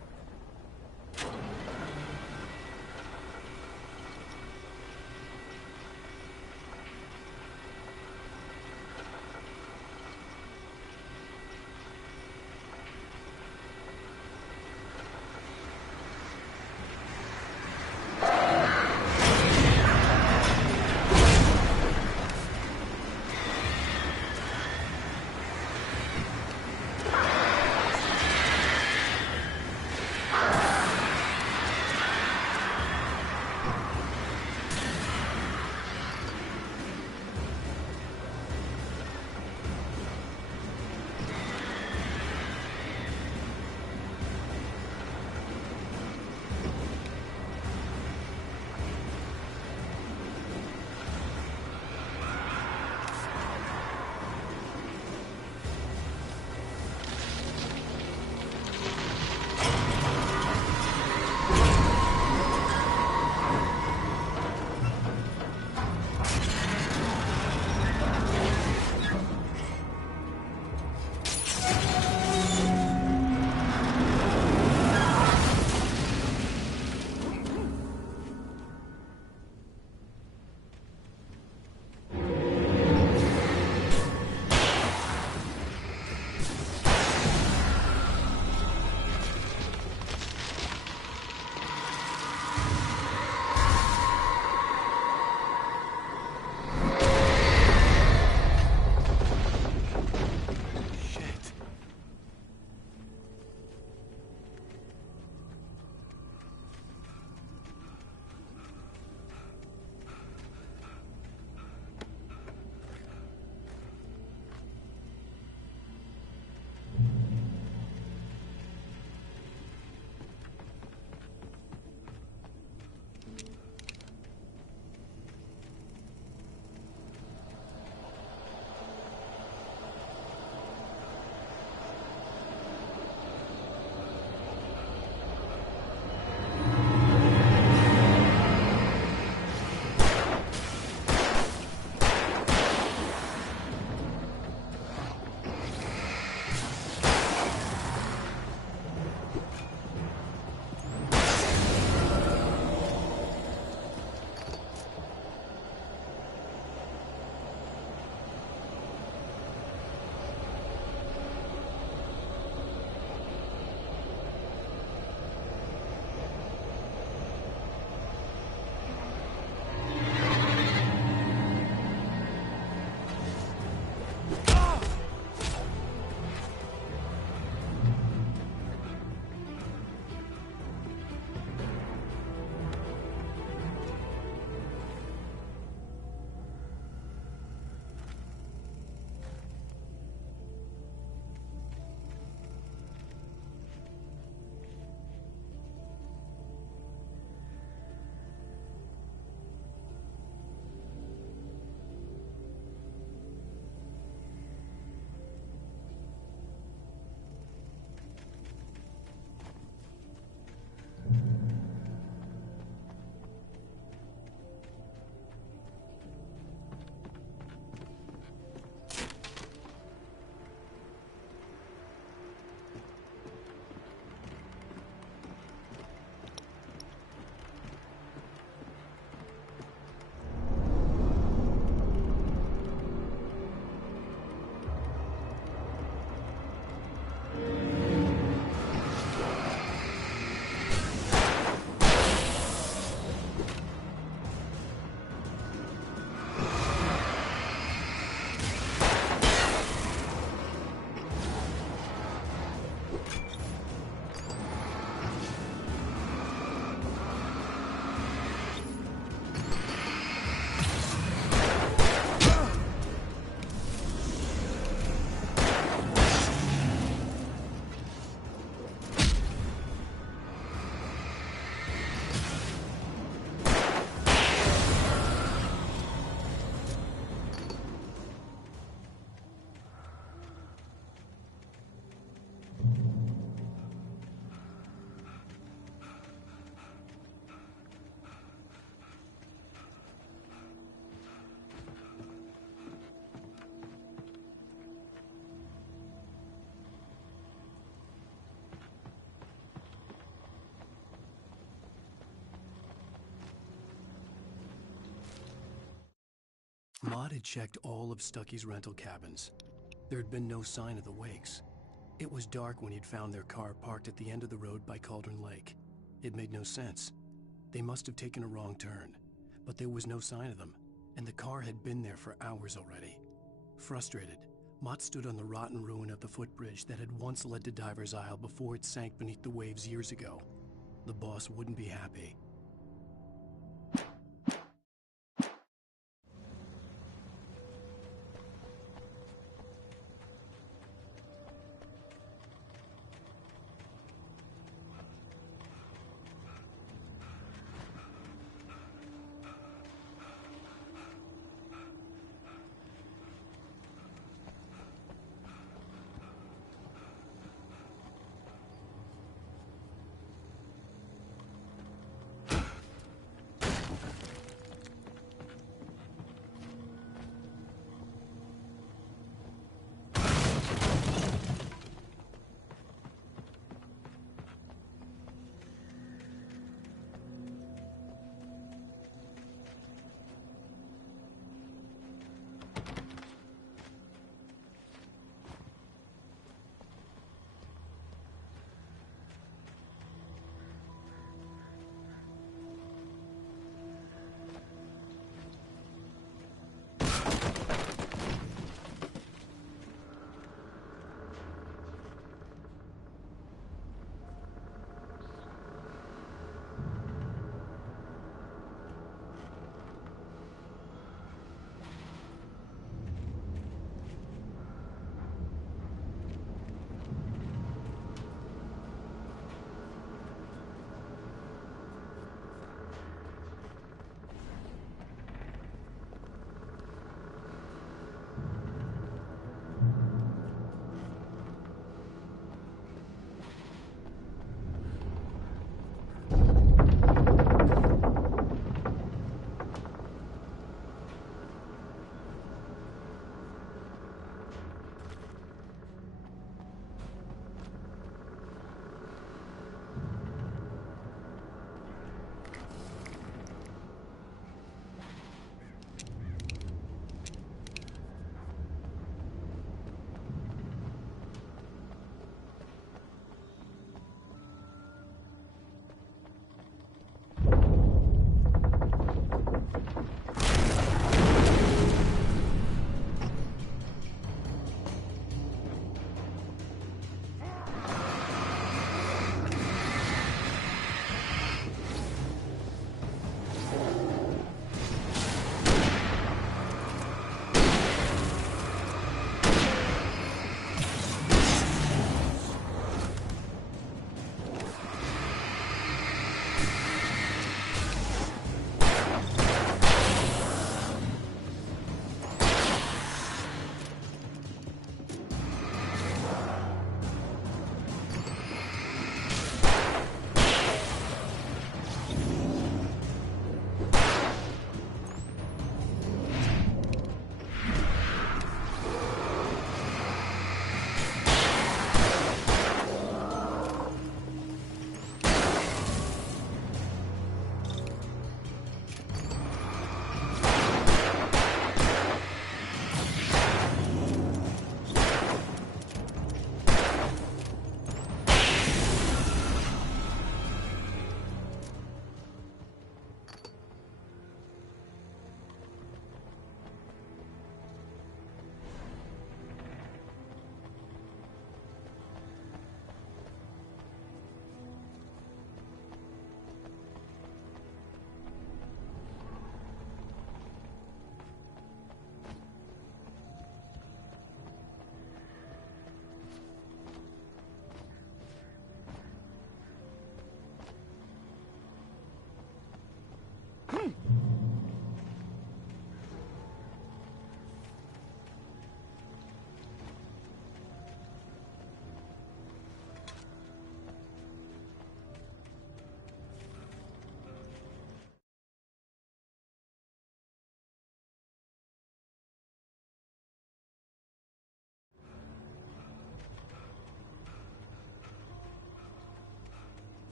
Mott had checked all of Stucky's rental cabins. There had been no sign of the Wakes. It was dark when he'd found their car parked at the end of the road by Cauldron Lake. It made no sense. They must have taken a wrong turn, but there was no sign of them, and the car had been there for hours already. Frustrated, Mott stood on the rotten ruin of the footbridge that had once led to Diver's Isle before it sank beneath the waves years ago. The boss wouldn't be happy.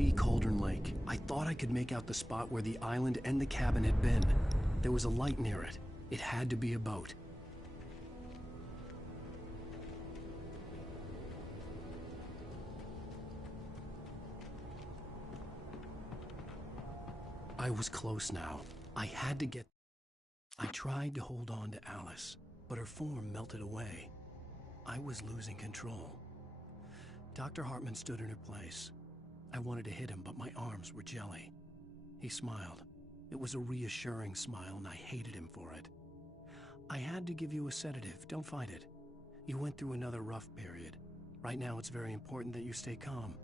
see Cauldron Lake. I thought I could make out the spot where the island and the cabin had been. There was a light near it. It had to be a boat. I was close now. I had to get... I tried to hold on to Alice, but her form melted away. I was losing control. Dr. Hartman stood in her place. I wanted to hit him, but my arms were jelly. He smiled. It was a reassuring smile, and I hated him for it. I had to give you a sedative. Don't fight it. You went through another rough period. Right now, it's very important that you stay calm.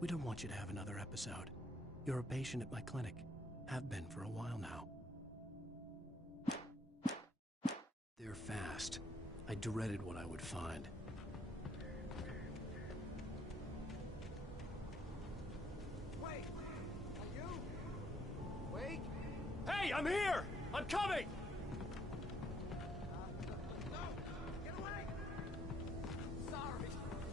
We don't want you to have another episode. You're a patient at my clinic. Have been for a while now. They're fast. I dreaded what I would find. Wait! Are you? Wake? Hey, I'm here! I'm coming! No! Get away! Sorry.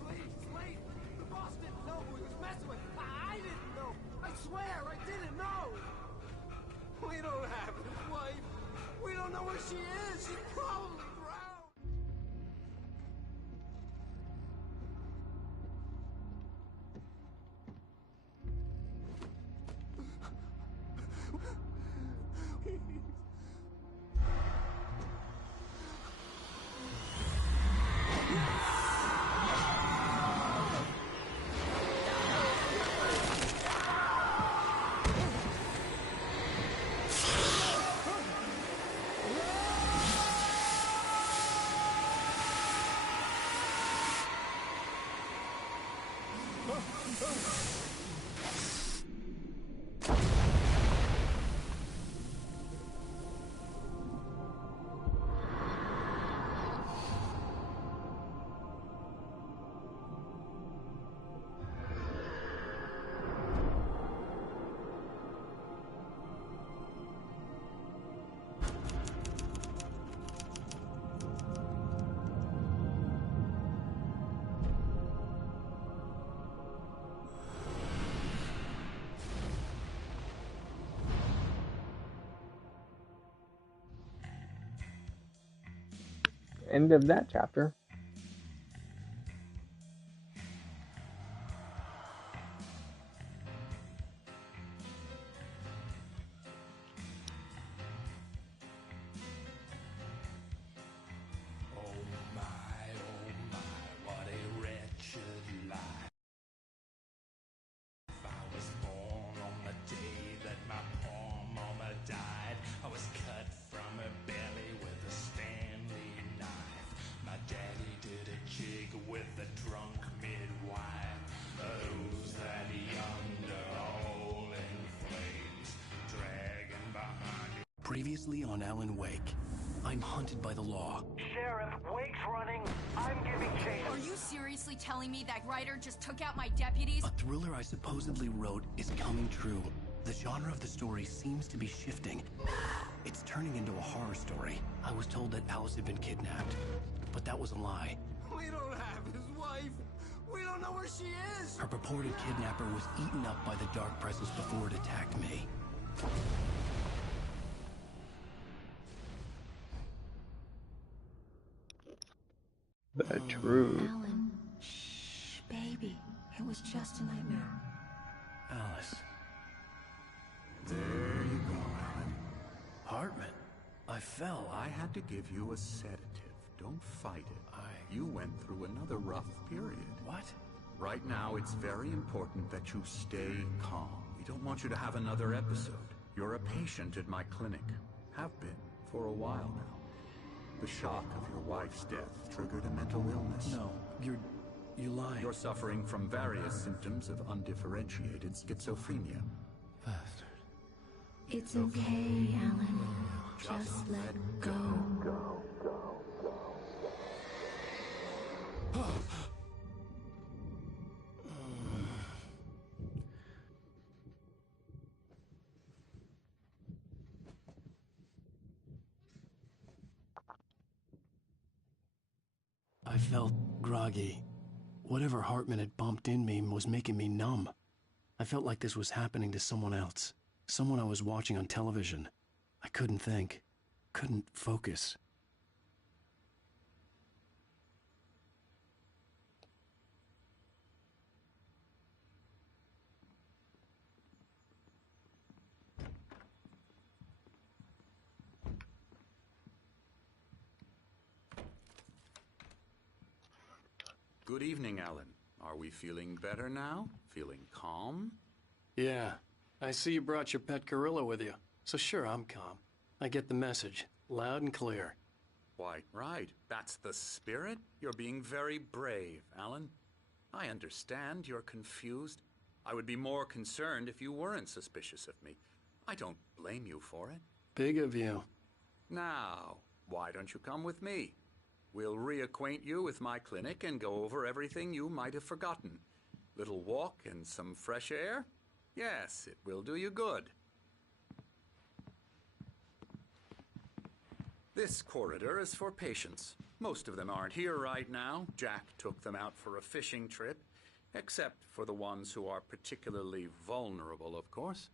Please, wait! The boss didn't know who he was messing with. I didn't know. I swear, I didn't know. We don't have his wife. We don't know where she is. She's probably drowned. End of that chapter. What a wretched life. I was born on the day that my poor mama died. I was cut from her belly with a Stanley knife. My daddy did a jig with a drunk midwife. Who's that yonder all in flames, dragging behind you? Previously on Alan Wake, I'm hunted by the law. Sheriff, Wake's running. I'm giving chase. Are you seriously telling me that writer just took out my deputies? A thriller I supposedly wrote is coming true. The genre of the story seems to be shifting. It's turning into a horror story. I was told that Alice had been kidnapped, but that was a lie. We don't have his wife. We don't know where she is. Her purported kidnapper was eaten up by the dark presence before it attacked me. The truth. Alan, shh, baby. It was just a nightmare. Alice. There you go, Alan. Hartman. I fell. I had to give you a sedative. Don't fight it. You went through another rough period. What? Right now, it's very important that you stay calm. We don't want you to have another episode. You're a patient at my clinic. Have been for a while now. The shock of your wife's death triggered a mental illness. No, you're lying. You're suffering from various symptoms of undifferentiated schizophrenia. Bastard. It's okay, Alan. Just let go. I felt groggy. Whatever Hartman had bumped in me was making me numb. I felt like this was happening to someone else. Someone I was watching on television. I couldn't think. Couldn't focus. Good evening, Alan. Are we feeling better now? Feeling calm? Yeah. I see you brought your pet gorilla with you. So sure, I'm calm. I get the message. Loud and clear. Why, right. That's the spirit. You're being very brave, Alan. I understand you're confused. I would be more concerned if you weren't suspicious of me. I don't blame you for it. Big of you. Now, why don't you come with me? We'll reacquaint you with my clinic and go over everything you might have forgotten. Little walk and some fresh air? Yes, it will do you good. This corridor is for patients. Most of them aren't here right now. Jack took them out for a fishing trip, except for the ones who are particularly vulnerable, of course.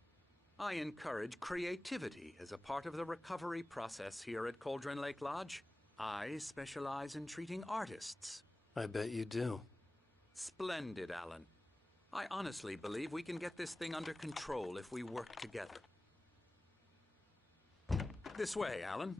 I encourage creativity as a part of the recovery process here at Cauldron Lake Lodge. I specialize in treating artists. I bet you do. Splendid, Alan. I honestly believe we can get this thing under control if we work together. This way, Alan.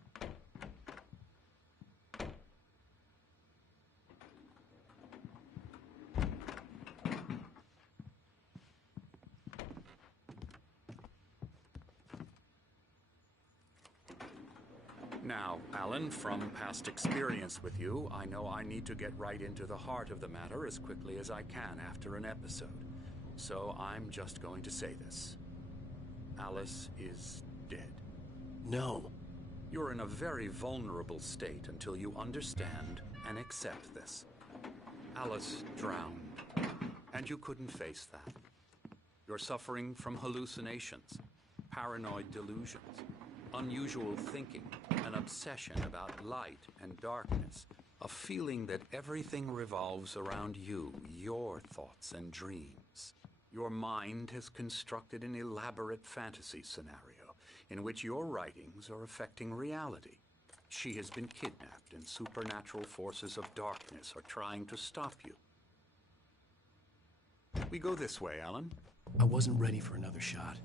Now, Alan, from past experience with you, I know I need to get right into the heart of the matter as quickly as I can after an episode. So I'm just going to say this. Alice is dead. No. You're in a very vulnerable state until you understand and accept this. Alice drowned, and you couldn't face that. You're suffering from hallucinations, paranoid delusions, unusual thinking, an obsession about light and darkness, a feeling that everything revolves around you, your thoughts and dreams. Your mind has constructed an elaborate fantasy scenario in which your writings are affecting reality. She has been kidnapped and supernatural forces of darkness are trying to stop you. We go this way, Alan. I wasn't ready for another shot,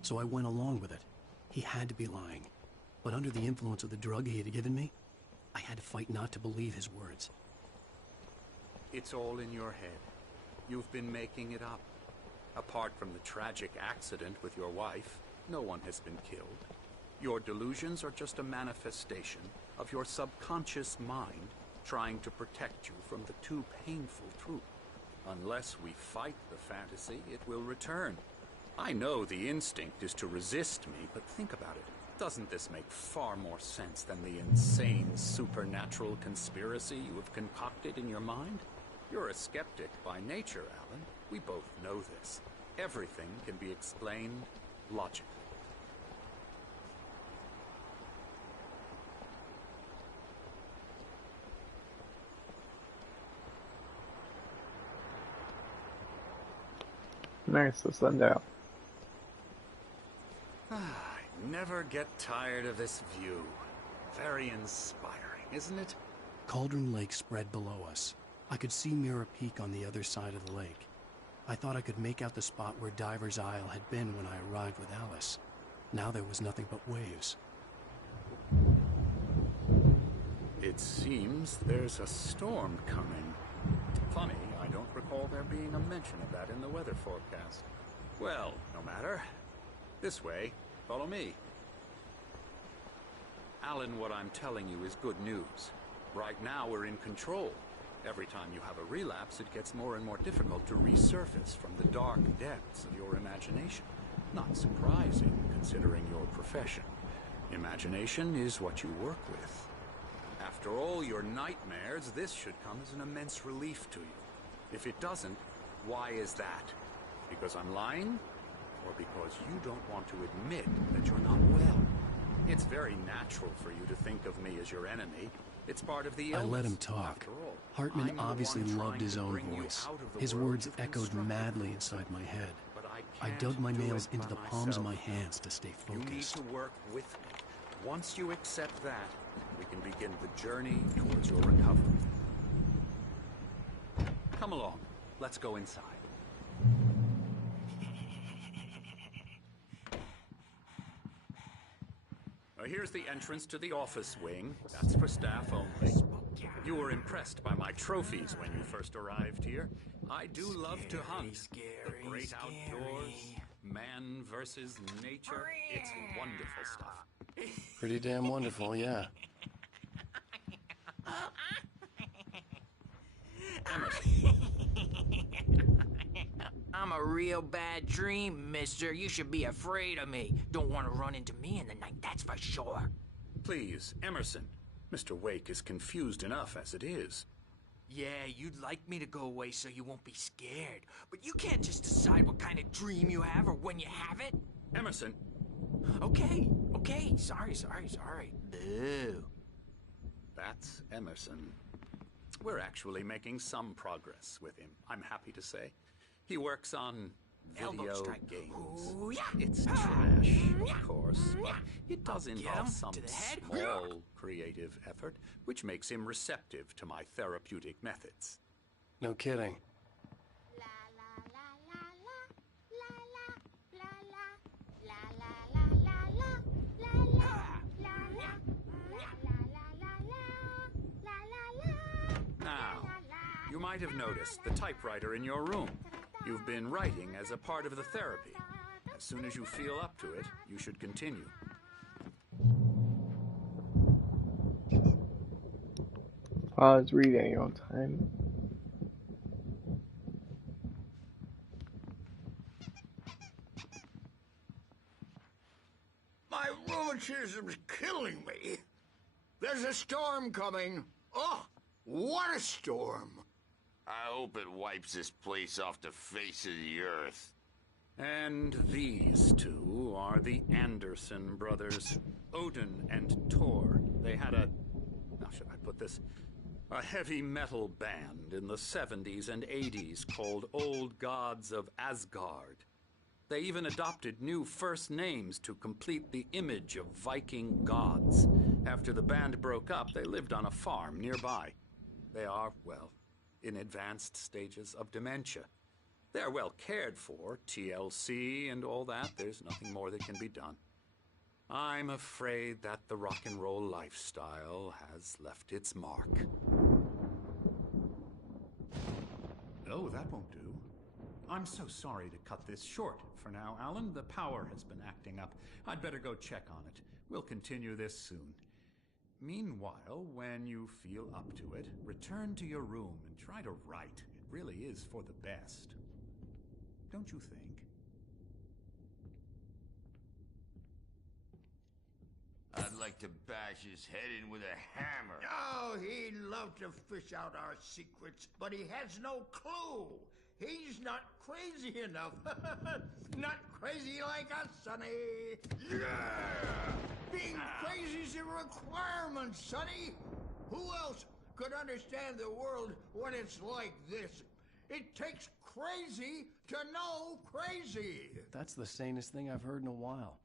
so I went along with it. He had to be lying. But under the influence of the drug he had given me, I had to fight not to believe his words. It's all in your head. You've been making it up. Apart from the tragic accident with your wife, no one has been killed. Your delusions are just a manifestation of your subconscious mind trying to protect you from the too painful truth. Unless we fight the fantasy, it will return. I know the instinct is to resist me, but think about it. Doesn't this make far more sense than the insane supernatural conspiracy you have concocted in your mind? You're a skeptic by nature, Alan. We both know this. Everything can be explained logically. Nice, the sundown. I never get tired of this view. Very inspiring, isn't it? Cauldron Lake spread below us. I could see Mirror Peak on the other side of the lake. I thought I could make out the spot where Diver's Isle had been when I arrived with Alice. Now there was nothing but waves. It seems there's a storm coming. Funny, I don't recall there being a mention of that in the weather forecast. Well, no matter. This way. Follow me. Alan, what I'm telling you is good news. Right now we're in control. Every time you have a relapse, it gets more and more difficult to resurface from the dark depths of your imagination. Not surprising, considering your profession. Imagination is what you work with. After all your nightmares, this should come as an immense relief to you. If it doesn't, why is that? Because I'm lying? Or because you don't want to admit that you're not well? It's very natural for you to think of me as your enemy. It's part of the illness. I let him talk. Hartman obviously loved his own voice. His words echoed madly inside my head. But I I can't dug my do nails it into by the palms of my myself. hands to stay You need focused. to work with me. Once you accept that, we can begin the journey towards your recovery. Come along. Let's go inside. Here's the entrance to the office wing. That's for staff only. You were impressed by my trophies when you first arrived here. I do love to hunt. The great outdoors, man versus nature. It's wonderful stuff. Pretty damn wonderful, yeah. I'm a real bad dream, mister. You should be afraid of me. Don't want to run into me in the night, that's for sure. Please, Emerson. Mr. Wake is confused enough as it is. Yeah, you'd like me to go away so you won't be scared. But you can't just decide what kind of dream you have or when you have it. Emerson. Okay. Sorry. Boo. That's Emerson. We're actually making some progress with him, I'm happy to say. He works on video games. Ooh, yeah. It's trash, of course, but it does Get involve him some to the head. small creative effort, which makes him receptive to my therapeutic methods. No kidding. Now, you might have noticed the typewriter in your room. You've been writing as a part of the therapy. As soon as you feel up to it, you should continue. Pause, read any old time. My rheumatism's killing me. There's a storm coming. Oh, what a storm. I hope it wipes this place off the face of the earth. And these two are the Anderson brothers, Odin and Thor. They had how should I put this? A heavy metal band in the 70s and 80s called Old Gods of Asgard. They even adopted new first names to complete the image of Viking gods. After the band broke up, they lived on a farm nearby. They are, well, in advanced stages of dementia. They're well cared for, TLC and all that. There's nothing more that can be done. I'm afraid that the rock and roll lifestyle has left its mark. Oh, that won't do. I'm so sorry to cut this short for now, Alan. The power has been acting up. I'd better go check on it. We'll continue this soon. Meanwhile, when you feel up to it, return to your room and try to write. It really is for the best. Don't you think? I'd like to bash his head in with a hammer. Oh, he'd love to fish out our secrets, but he has no clue. He's not crazy enough. Not crazy like us, Sonny. Yeah! Being crazy's a requirement, Sonny. Who else could understand the world when it's like this? It takes crazy to know crazy. That's the sanest thing I've heard in a while.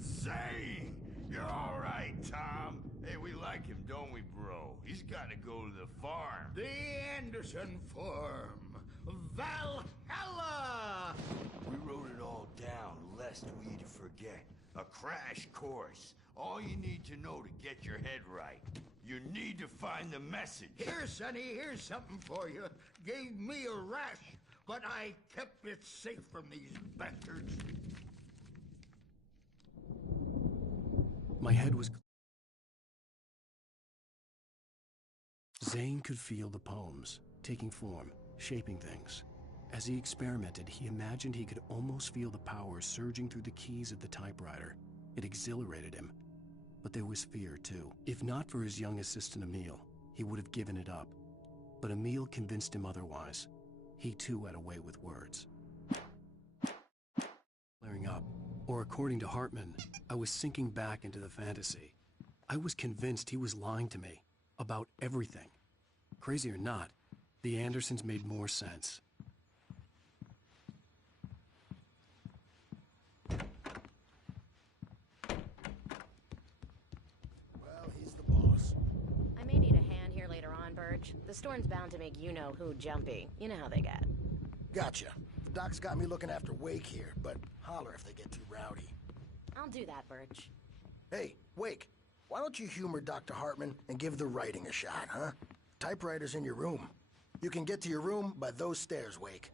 Zane! You're all right, Tom. Hey, we like him, don't we, bro? He's got to go to the farm. The Anderson Farm. Valhalla! We wrote it all down, lest we forget. A crash course. All you need to know to get your head right. You need to find the message. Here, Sonny, here's something for you. Gave me a rash, but I kept it safe from these bastards. My head was... Zane could feel the poems, taking form, shaping things. As he experimented, he imagined he could almost feel the power surging through the keys of the typewriter. It exhilarated him. But there was fear, too. If not for his young assistant Emil, he would have given it up. But Emil convinced him otherwise. He, too, had a way with words. Flaring up. Or according to Hartman, I was sinking back into the fantasy. I was convinced he was lying to me. About everything. Crazy or not, the Andersons made more sense. Birch. The storm's bound to make you-know-who jumpy. You know how they get. Gotcha. The doc's got me looking after Wake here, but holler if they get too rowdy. I'll do that, Birch. Hey, Wake, why don't you humor Dr. Hartman and give the writing a shot, huh? Typewriter's in your room. You can get to your room by those stairs, Wake.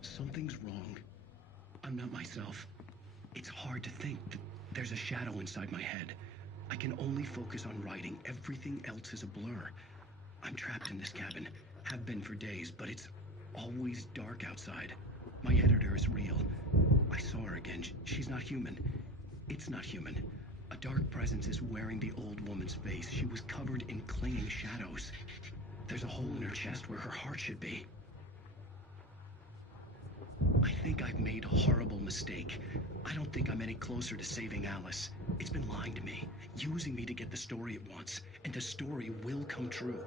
Something's wrong. I'm not myself. It's hard to think that there's a shadow inside my head. I can only focus on writing. Everything else is a blur. I'm trapped in this cabin. Have been for days, but it's always dark outside. My editor is real. I saw her again. She's not human. It's not human. A dark presence is wearing the old woman's face. She was covered in clinging shadows. There's a hole in her chest where her heart should be. I think I've made a horrible mistake. I don't think I'm any closer to saving Alice. It's been lying to me, using me to get the story it wants, and the story will come true.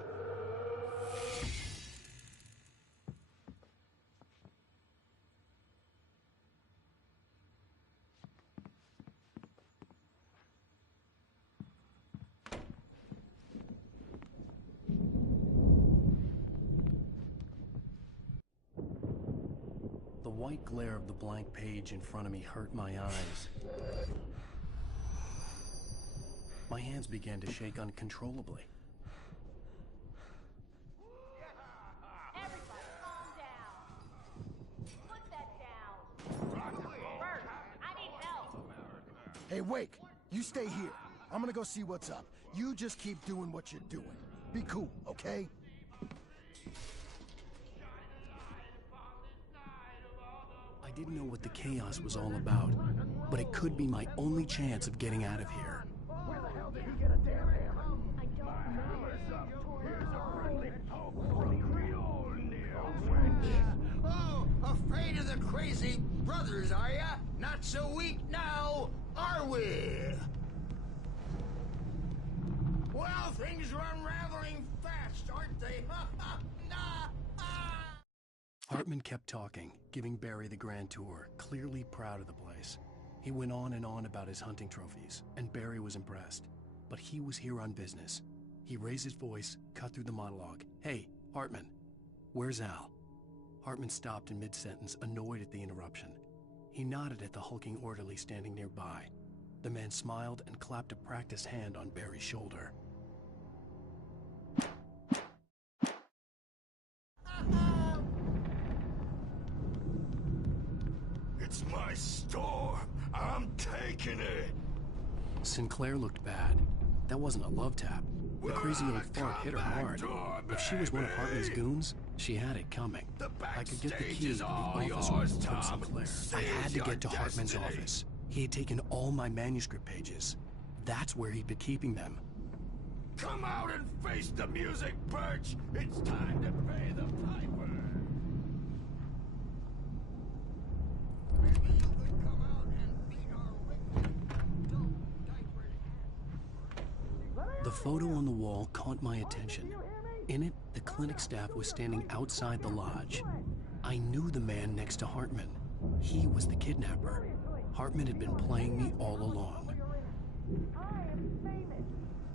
The white glare of the blank page in front of me hurt my eyes. My hands began to shake uncontrollably. Everybody, calm down. Put that down. Bert, I need help. Hey, Wake, you stay here. I'm gonna go see what's up. You just keep doing what you're doing. Be cool, okay? I didn't know what the chaos was all about, but it could be my only chance of getting out of here. Where the hell did he get a damn hammer? I don't know. Hammer's up. Here's a friendly poke from Creole French. Oh, afraid of the crazy brothers, are ya? Not so weak now, are we? Well, things are unraveling fast, aren't they? Hartman kept talking, giving Barry the grand tour, clearly proud of the place. He went on and on about his hunting trophies, and Barry was impressed. But he was here on business. He raised his voice, cut through the monologue. Hey, Hartman, where's Al? Hartman stopped in mid-sentence, annoyed at the interruption. He nodded at the hulking orderly standing nearby. The man smiled and clapped a practiced hand on Barry's shoulder. It's my store. I'm taking it. Sinclair looked bad. That wasn't a love tap. The crazy old fart hit her hard. If she was one of Hartman's goons, she had it coming. I could get the key to the office from Sinclair. I had to get to Hartman's office. He had taken all my manuscript pages. That's where he'd been keeping them. Come out and face the music, Birch. It's time to pay the piper. The photo on the wall caught my attention. In it, the clinic staff was standing outside the lodge. I knew the man next to Hartman. He was the kidnapper. Hartman had been playing me all along. I am famous.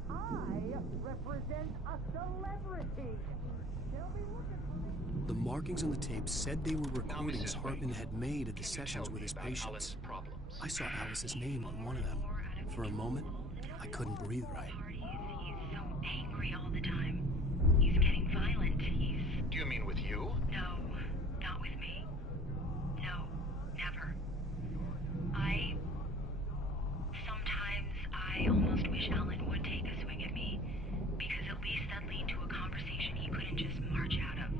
I represent a celebrity. They'll be looking for me. The markings on the tape said they were recordings Hartman had made at the sessions with his patients. I saw Alice's name on one of them. For a moment, I couldn't breathe right. He's so angry all the time. He's getting violent. Do you mean with you? No, not with me. No, never. Sometimes I almost wish Alan would take a swing at me, because at least that'd lead to a conversation he couldn't just march out of.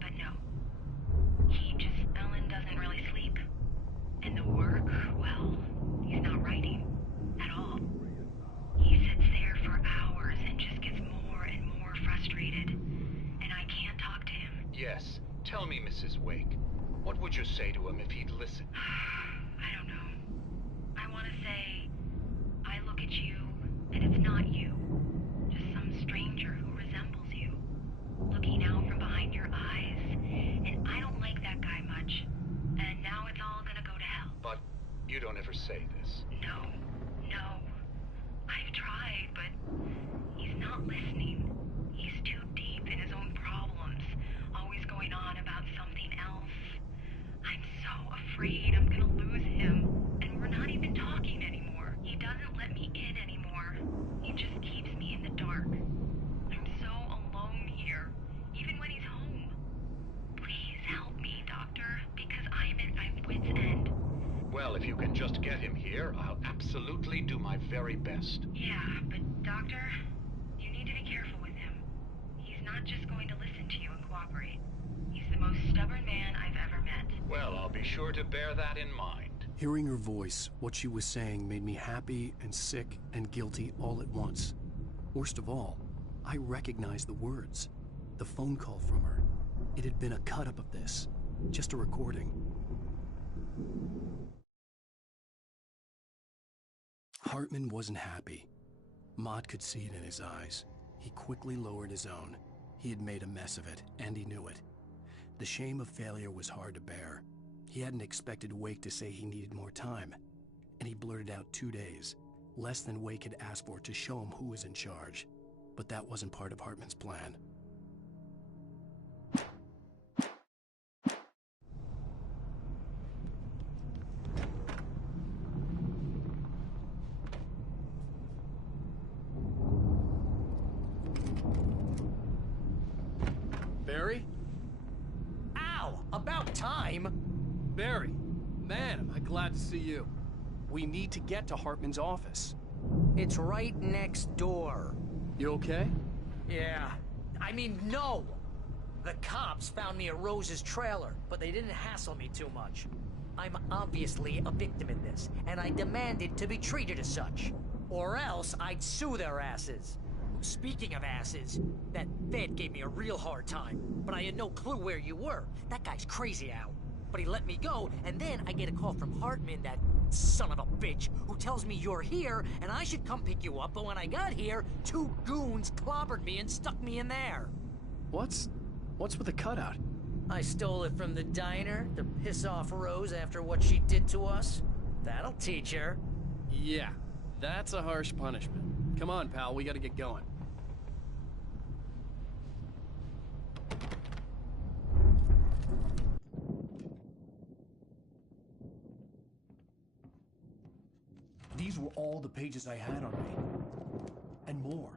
But no. Alan doesn't really sleep. And the work, well, he's not writing at all. He sits there for hours and just gets more and more frustrated. And I can't talk to him. Yes. Tell me, Mrs. Wake. What would you say to him if he'd listen? I don't know. I want to say, I look at you, and it's not you. Just some stranger who resembles you. Looking out from behind your eyes. And I don't like that guy much. And now it's all gonna go to hell. But You don't ever say this. No. I've tried, but he's not listening. He's too deep in his own problems, always going on about something else. I'm so afraid I'm gonna lose him, and we're not even talking anymore. He doesn't let me in anymore. He just keeps me in the dark. I'm so alone here, even when he's home. Please help me, Doctor, because I'm at my wit's end. Well, if you can just get him here, I'll absolutely do my very best. Yeah, but Doctor, you need to be careful with him. He's not just going to listen to you and cooperate. He's the most stubborn man I've ever met. Well, I'll be sure to bear that in mind. Hearing her voice, what she was saying made me happy and sick and guilty all at once. Worst of all, I recognized the words. The phone call from her. It had been a cut-up of this. Just a recording. Hartman wasn't happy. Maude could see it in his eyes. He quickly lowered his own. He had made a mess of it, and he knew it. The shame of failure was hard to bear. He hadn't expected Wake to say he needed more time, and he blurted out 2 days, less than Wake had asked for, to show him who was in charge. But that wasn't part of Hartman's plan. Barry? Ow! About time! Barry, man, am I glad to see you. We need to get to Hartman's office. It's right next door. You okay? Yeah. I mean, no! The cops found me at Rose's trailer, but they didn't hassle me too much. I'm obviously a victim in this, and I demanded to be treated as such. Or else I'd sue their asses. Speaking of asses, that Fed gave me a real hard time, but I had no clue where you were. That guy's crazy, Al. But he let me go, and then I get a call from Hartman, that son of a bitch, who tells me you're here, and I should come pick you up, but when I got here, 2 goons clobbered me and stuck me in there. What's with the cutout? I stole it from the diner to piss off Rose after what she did to us. That'll teach her. Yeah, that's a harsh punishment. Come on, pal, we gotta get going. These were all the pages I had on me. And more.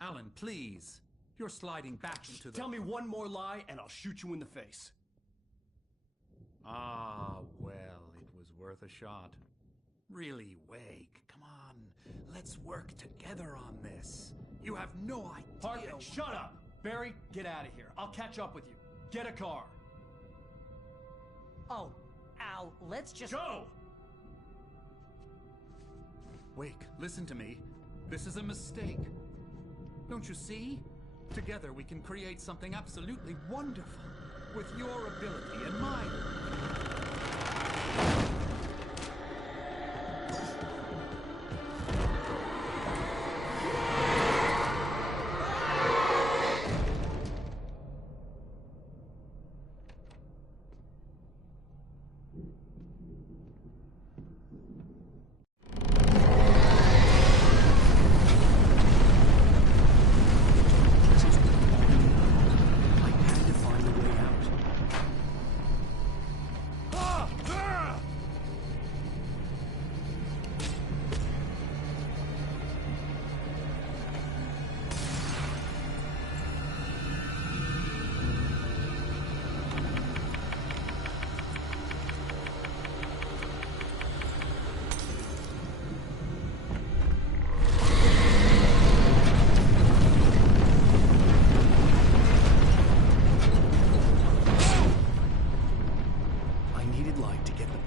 Alan, please. You're sliding back into the... Tell me one more lie and I'll shoot you in the face. Ah, well, it was worth a shot. Really, Wake, come on. Let's work together on this. You have no idea... Hartman, shut up! Barry, get out of here. I'll catch up with you. Get a car. Oh, Al, let's just... Go! Wake, listen to me. This is a mistake. Don't you see? Together we can create something absolutely wonderful. With your ability and mine.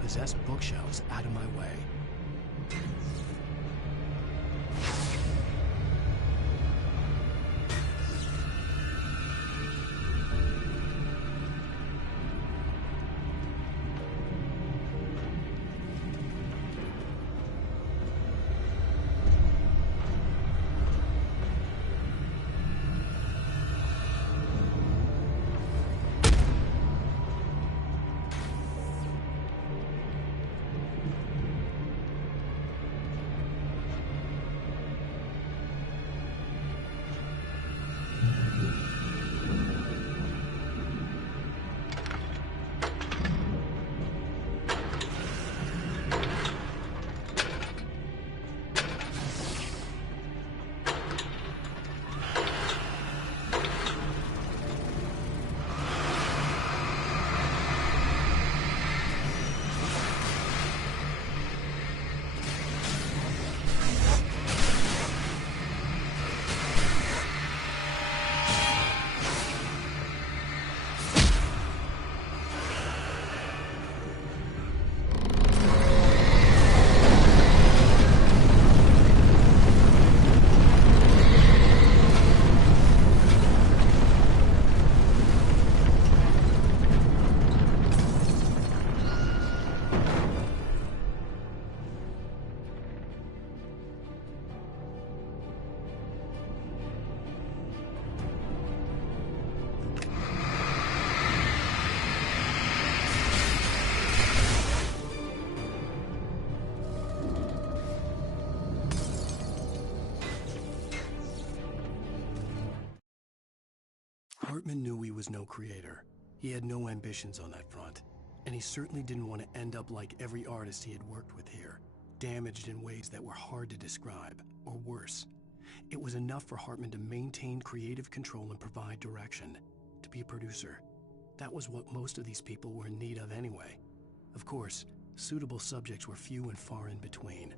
Possessed bookshelves out of my way. Hartman knew he was no creator. He had no ambitions on that front. And he certainly didn't want to end up like every artist he had worked with here, damaged in ways that were hard to describe, or worse. It was enough for Hartman to maintain creative control and provide direction, to be a producer. That was what most of these people were in need of anyway. Of course, suitable subjects were few and far in between.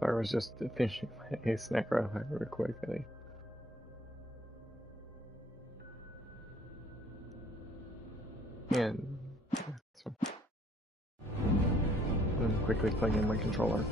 I was just finishing my snack real quickly. And so I'm quickly plugging in my controller.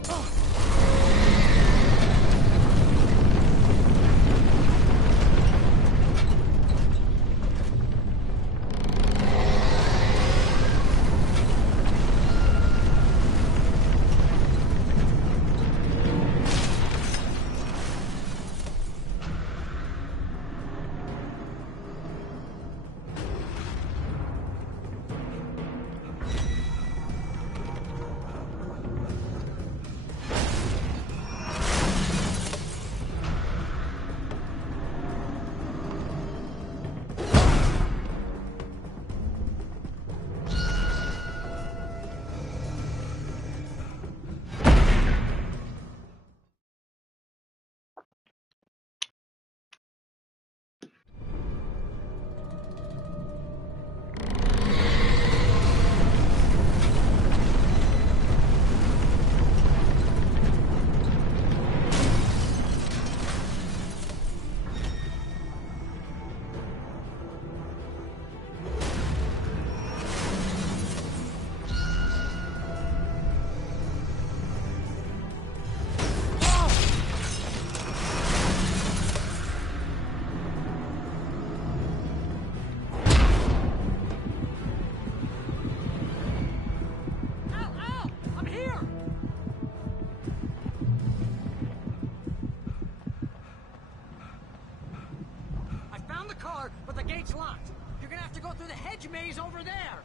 But the gate's locked. You're gonna have to go through the hedge maze over there.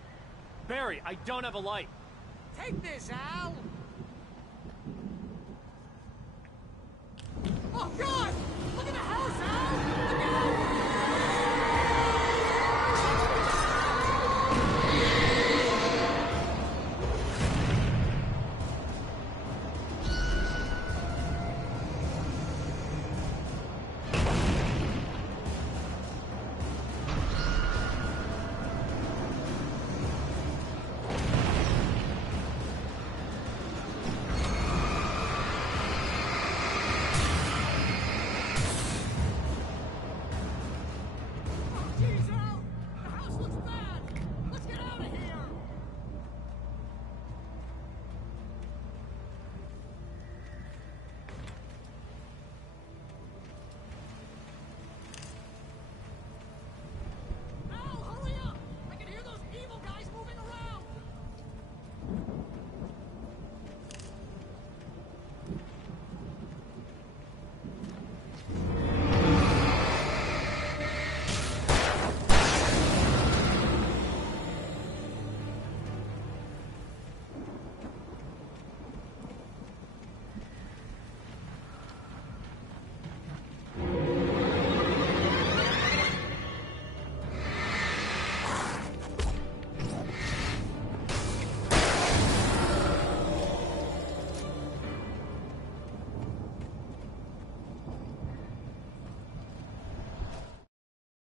Barry, I don't have a light. Take this, Al. Oh, God! Look at the house, Al! Look out!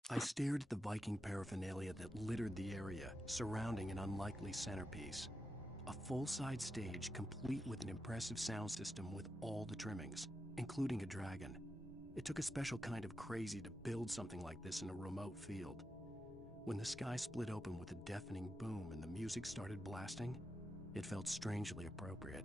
I stared at the Viking paraphernalia that littered the area, surrounding an unlikely centerpiece. A full-size stage complete with an impressive sound system with all the trimmings, including a dragon. It took a special kind of crazy to build something like this in a remote field. When the sky split open with a deafening boom and the music started blasting, It felt strangely appropriate.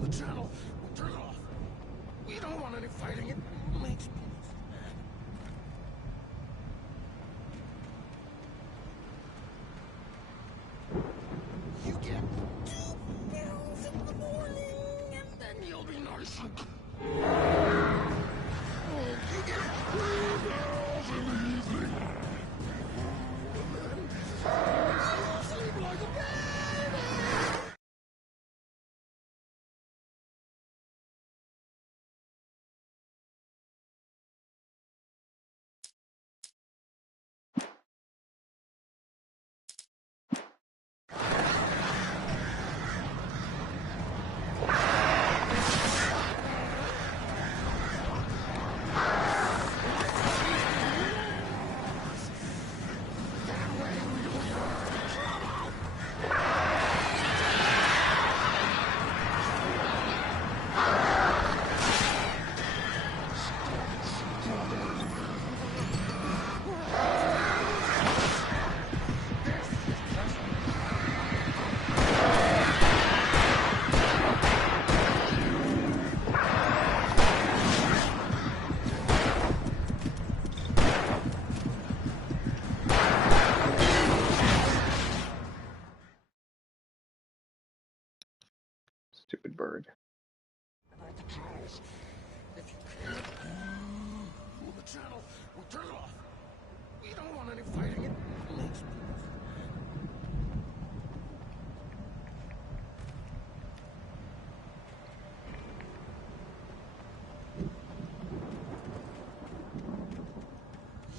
The channel. We'll turn it off. We don't want any fighting. It makes me mad. You get 2 pills in the morning, and then you'll be nice and you get 3 pills in the evening. And then you'll sleep like a baby. Stupid bird. About the controls. If you can't move the channel, we'll turn it off. We don't want any fighting. It makes me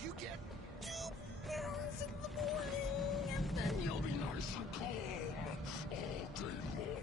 You get 2 pills in the morning, and then you'll be nice and calm all day long.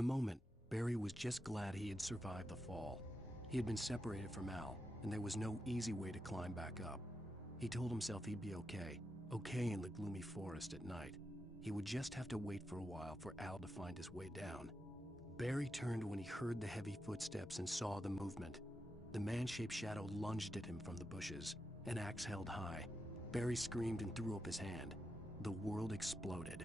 the moment, Barry was just glad he had survived the fall. He had been separated from Al, and there was no easy way to climb back up. He told himself he'd be okay in the gloomy forest at night. He would just have to wait for a while for Al to find his way down. Barry turned when he heard the heavy footsteps and saw the movement. The man-shaped shadow lunged at him from the bushes, an axe held high. Barry screamed and threw up his hand. The world exploded.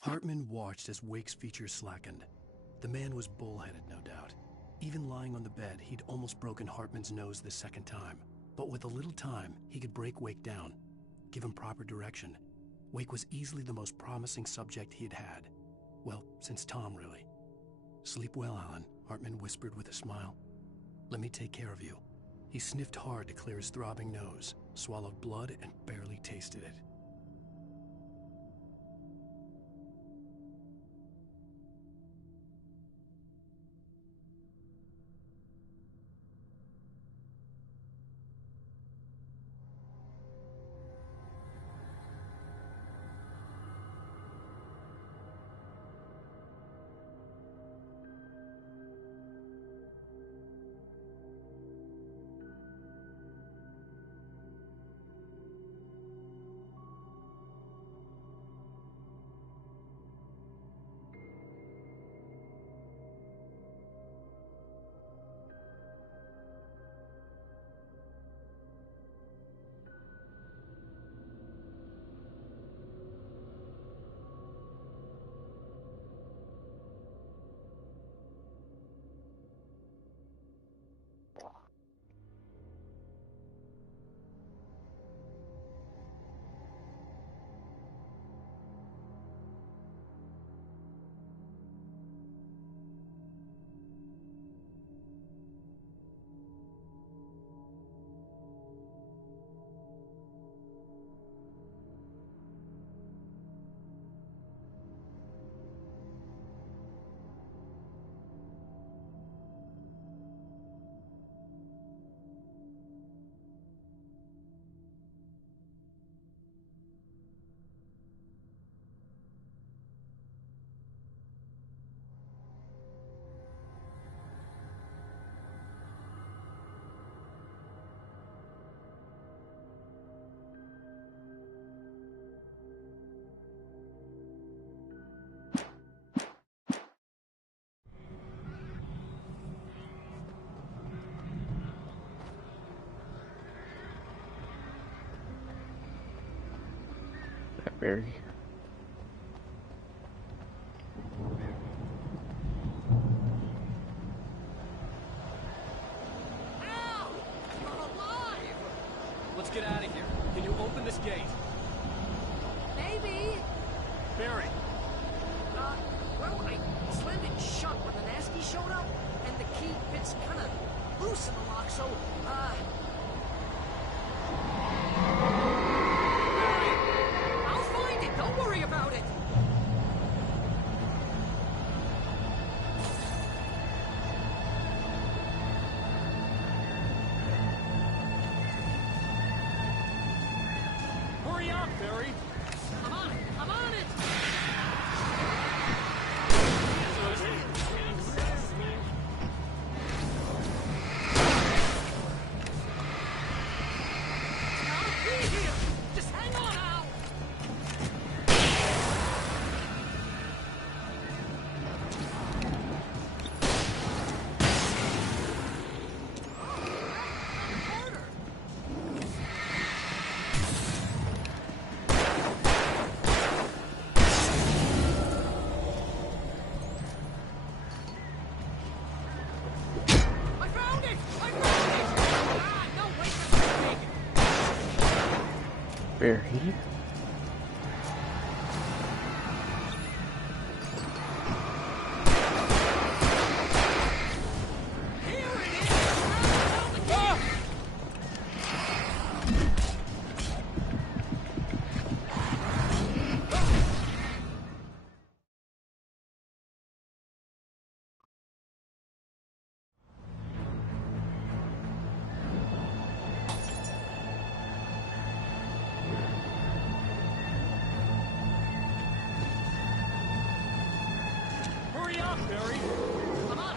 Hartman watched as Wake's features slackened. The man was bullheaded, no doubt. Even lying on the bed, he'd almost broken Hartman's nose the second time. But with a little time, he could break Wake down, give him proper direction. Wake was easily the most promising subject he'd had. Well, since Tom, really. "Sleep well, Alan," Hartman whispered with a smile. "Let me take care of you." He sniffed hard to clear his throbbing nose, swallowed blood, and barely tasted it. Barry. Let's get out of here. Can you open this gate? Maybe. Barry! Barry. Hurry up, Barry! Come on!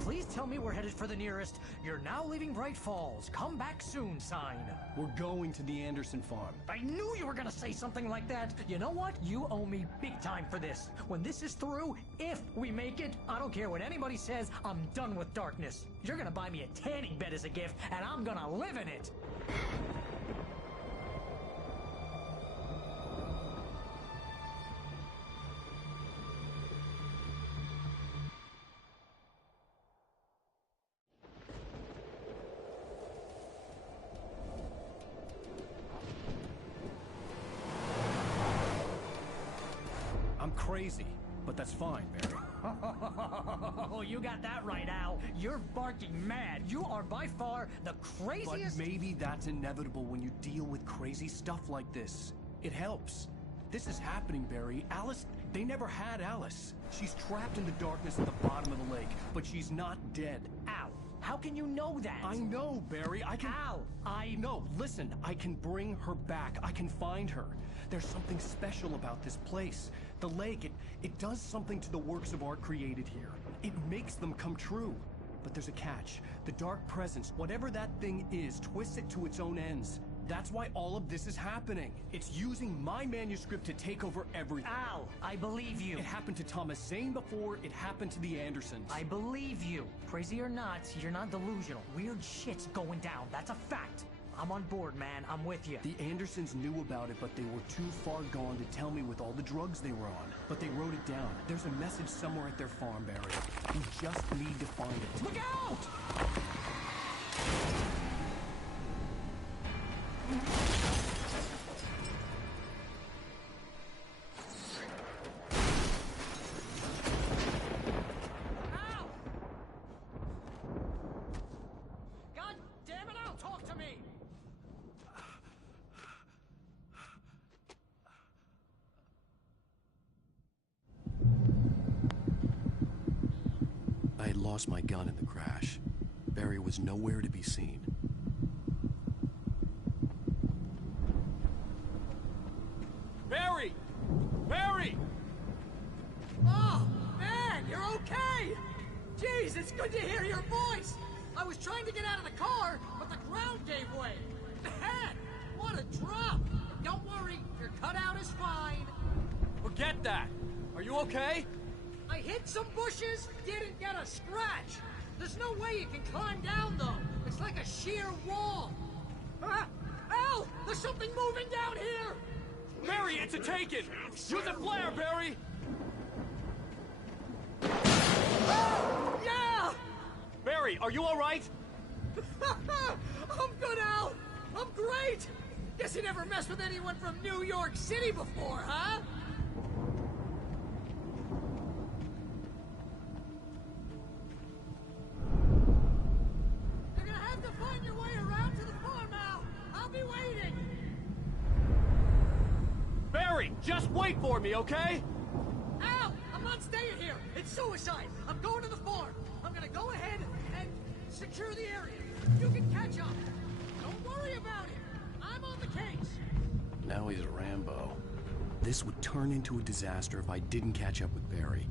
Please tell me we're headed for the nearest "You're now leaving Bright Falls. Come back soon" sign. We're going to the Anderson farm. I knew you were gonna say something like that. You know what? You owe me big time for this. When this is through, if we make it, I don't care what anybody says, I'm done with darkness. You're gonna buy me a tanning bed as a gift, and I'm gonna live in it. I'm crazy, but that's fine, Barry. Oh, you got that right, Al. You're barking mad. You are by far the craziest... But maybe that's inevitable when you deal with crazy stuff like this. It helps. This is happening, Barry. Alice, they never had Alice. She's trapped in the darkness at the bottom of the lake, but she's not dead. Al, how can you know that? I know, Barry. I can... Al, No, listen. I can bring her back. I can find her. There's something special about this place. The lake, it does something to the works of art created here. It makes them come true. But there's a catch. The dark presence, whatever that thing is, twists it to its own ends. That's why all of this is happening. It's using my manuscript to take over everything. Al, I believe you. It happened to Thomas Zane before, it happened to the Andersons. I believe you. Crazy or not, you're not delusional. Weird shit's going down. That's a fact. I'm on board, man. I'm with you. The Andersons knew about it, but they were too far gone to tell me with all the drugs they were on. But they wrote it down. There's a message somewhere at their farm, Barry. We just need to find it. Look out! God damn it, Al, talk to me! I had lost my gun in the crash. Barry was nowhere to be seen. Barry! Barry! Oh, man, you're okay! Jeez, it's good to hear your voice! I was trying to get out of the car, but the ground gave way. Man, what a drop! Don't worry, your cutout is fine. Forget that! Are you okay? I hit some bushes, didn't get a scratch. There's no way you can climb down, though. It's like a sheer wall. Al, there's something moving down here! Barry, it's a taken! Use a flare, Barry! Yeah! Barry, are you alright? I'm good, Al! I'm great! Guess you never messed with anyone from New York City before, huh? I'll be waiting! Barry, just wait for me, okay? Al! I'm not staying here! It's suicide! I'm going to the farm! I'm gonna go ahead and secure the area. You can catch up. Don't worry about it. I'm on the case. Now he's a Rambo. This would turn into a disaster if I didn't catch up with Barry.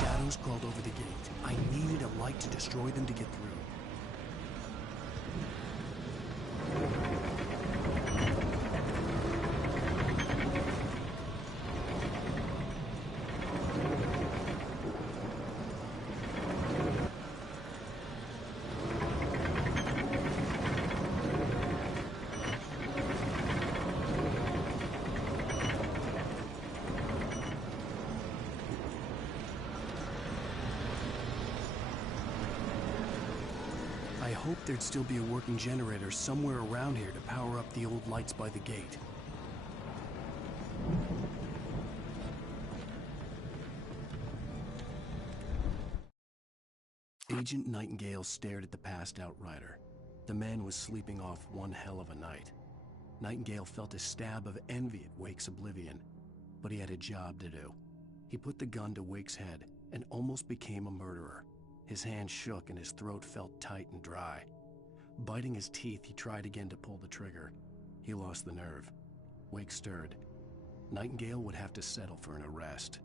Shadows crawled over the gate. I needed a light to destroy them to get through. I hoped there'd still be a working generator somewhere around here to power up the old lights by the gate. Agent Nightingale stared at the passed-out rider. The man was sleeping off one hell of a night. Nightingale felt a stab of envy at Wake's oblivion, but he had a job to do. He put the gun to Wake's head and almost became a murderer. His hand shook and his throat felt tight and dry. Biting his teeth, he tried again to pull the trigger. He lost the nerve. Wake stirred. Nightingale would have to settle for an arrest.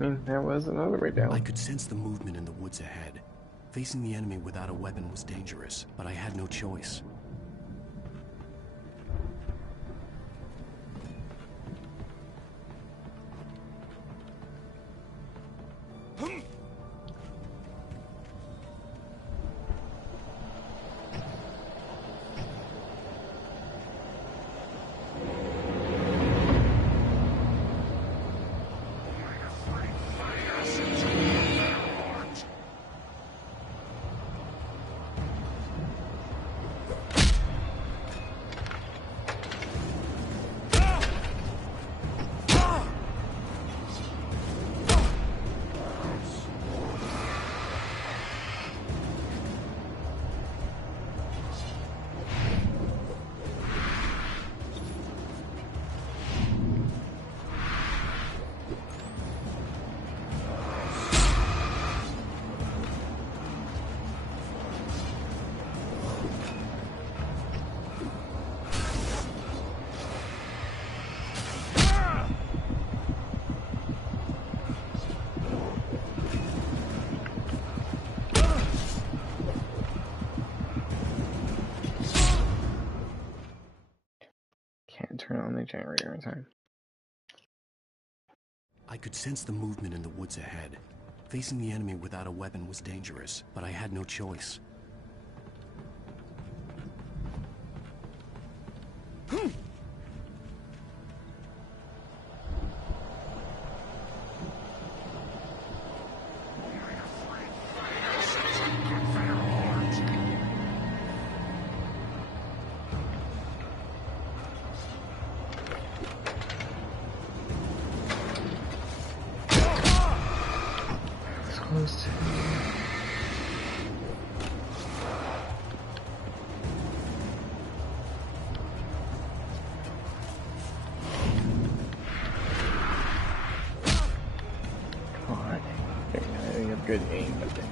I mean, there was another way down. I could sense the movement in the woods ahead. Facing the enemy without a weapon was dangerous, but I had no choice. generator in time. I could sense the movement in the woods ahead. Facing the enemy without a weapon was dangerous, but I had no choice. Close to come on. I have good aim with it.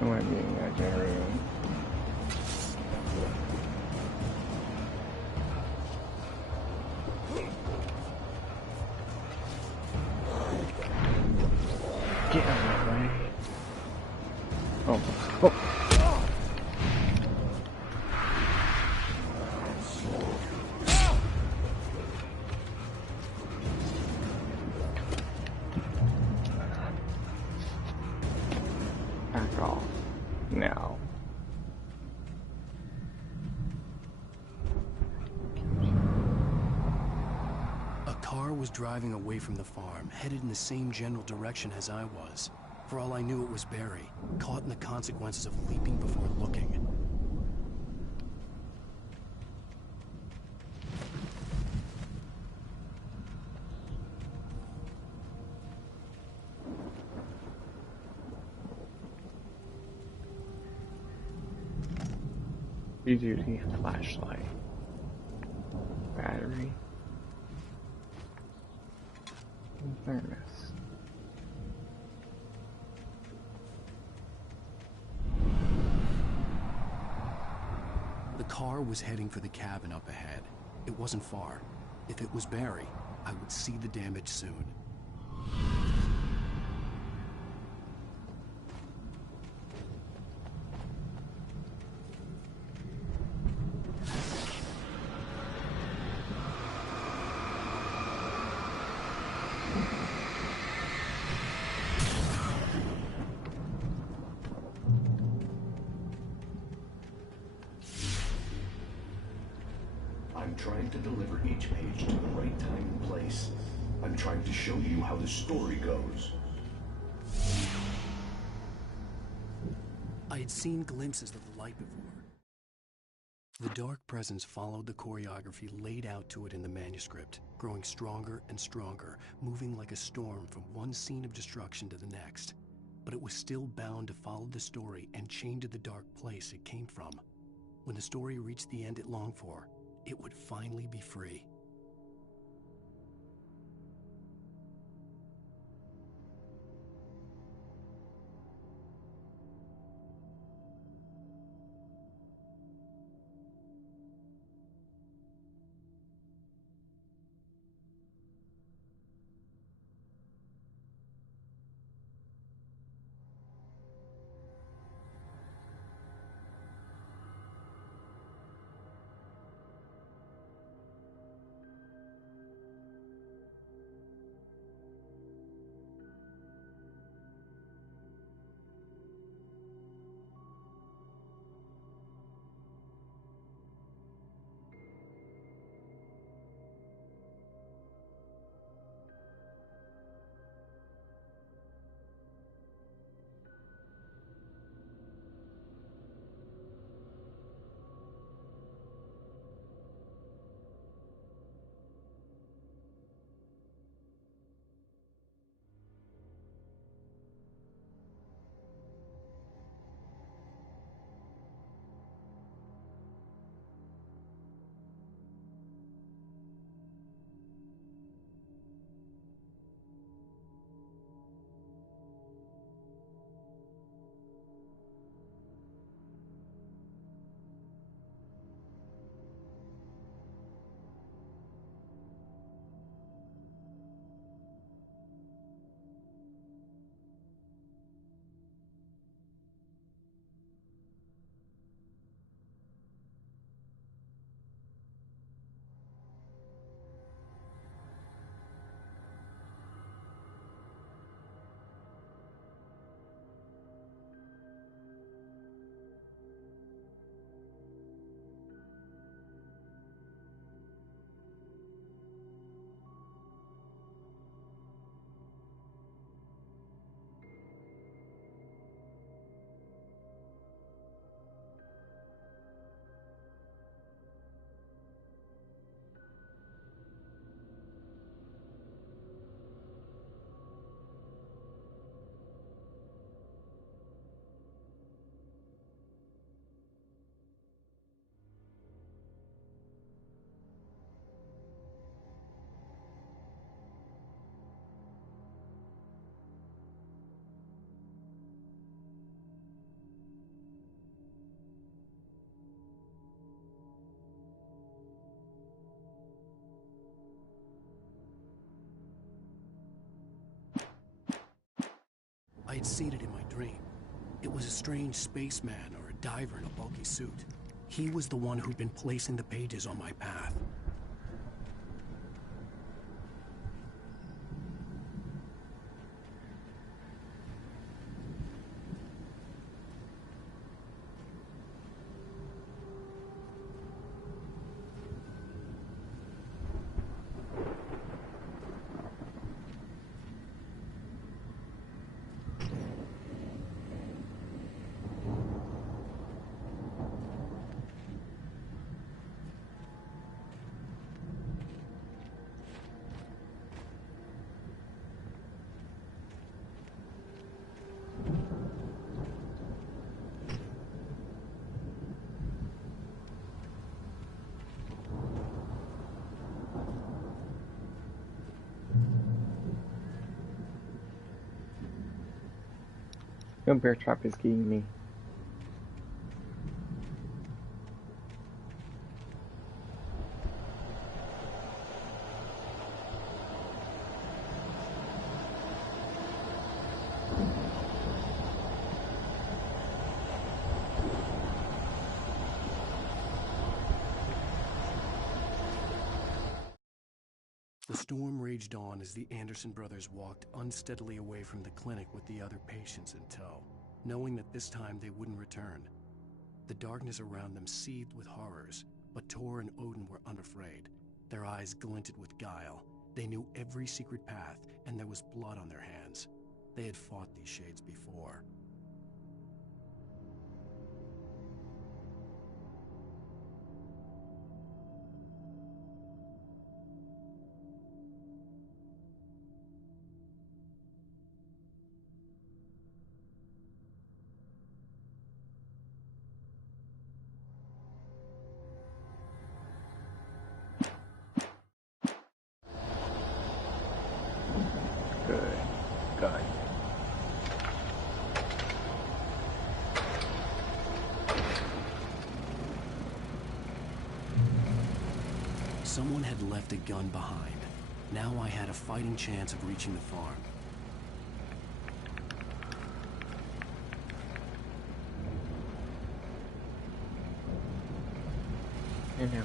I might be in that generator. Get out of my way. Oh. Oh. Back off. Now. A car was driving away from the farm, headed in the same general direction as I was. For all I knew, it was Barry, caught in the consequences of leaping before looking. Duty flashlight. Battery. And thermos. The car was heading for the cabin up ahead. It wasn't far. If it was Barry, I would see the damage soon. I'm trying to deliver each page to the right time and place. I'm trying to show you how the story goes. I had seen glimpses of the light before. The dark presence followed the choreography laid out to it in the manuscript, growing stronger and stronger, moving like a storm from one scene of destruction to the next. But it was still bound to follow the story and chained to the dark place it came from. When the story reached the end it longed for, it would finally be free. had seen it in my dream. It was a strange spaceman or a diver in a bulky suit. He was the one who'd been placing the pages on my path. No, bear trap is getting me. The storm raged on as the Anderson brothers walked unsteadily away from the clinic with the other patients in tow, knowing that this time they wouldn't return. The darkness around them seethed with horrors, but Tor and Odin were unafraid. Their eyes glinted with guile. They knew every secret path, and there was blood on their hands. They had fought these shades before. Good. Gun. Someone had left a gun behind. Now I had a fighting chance of reaching the farm. And now.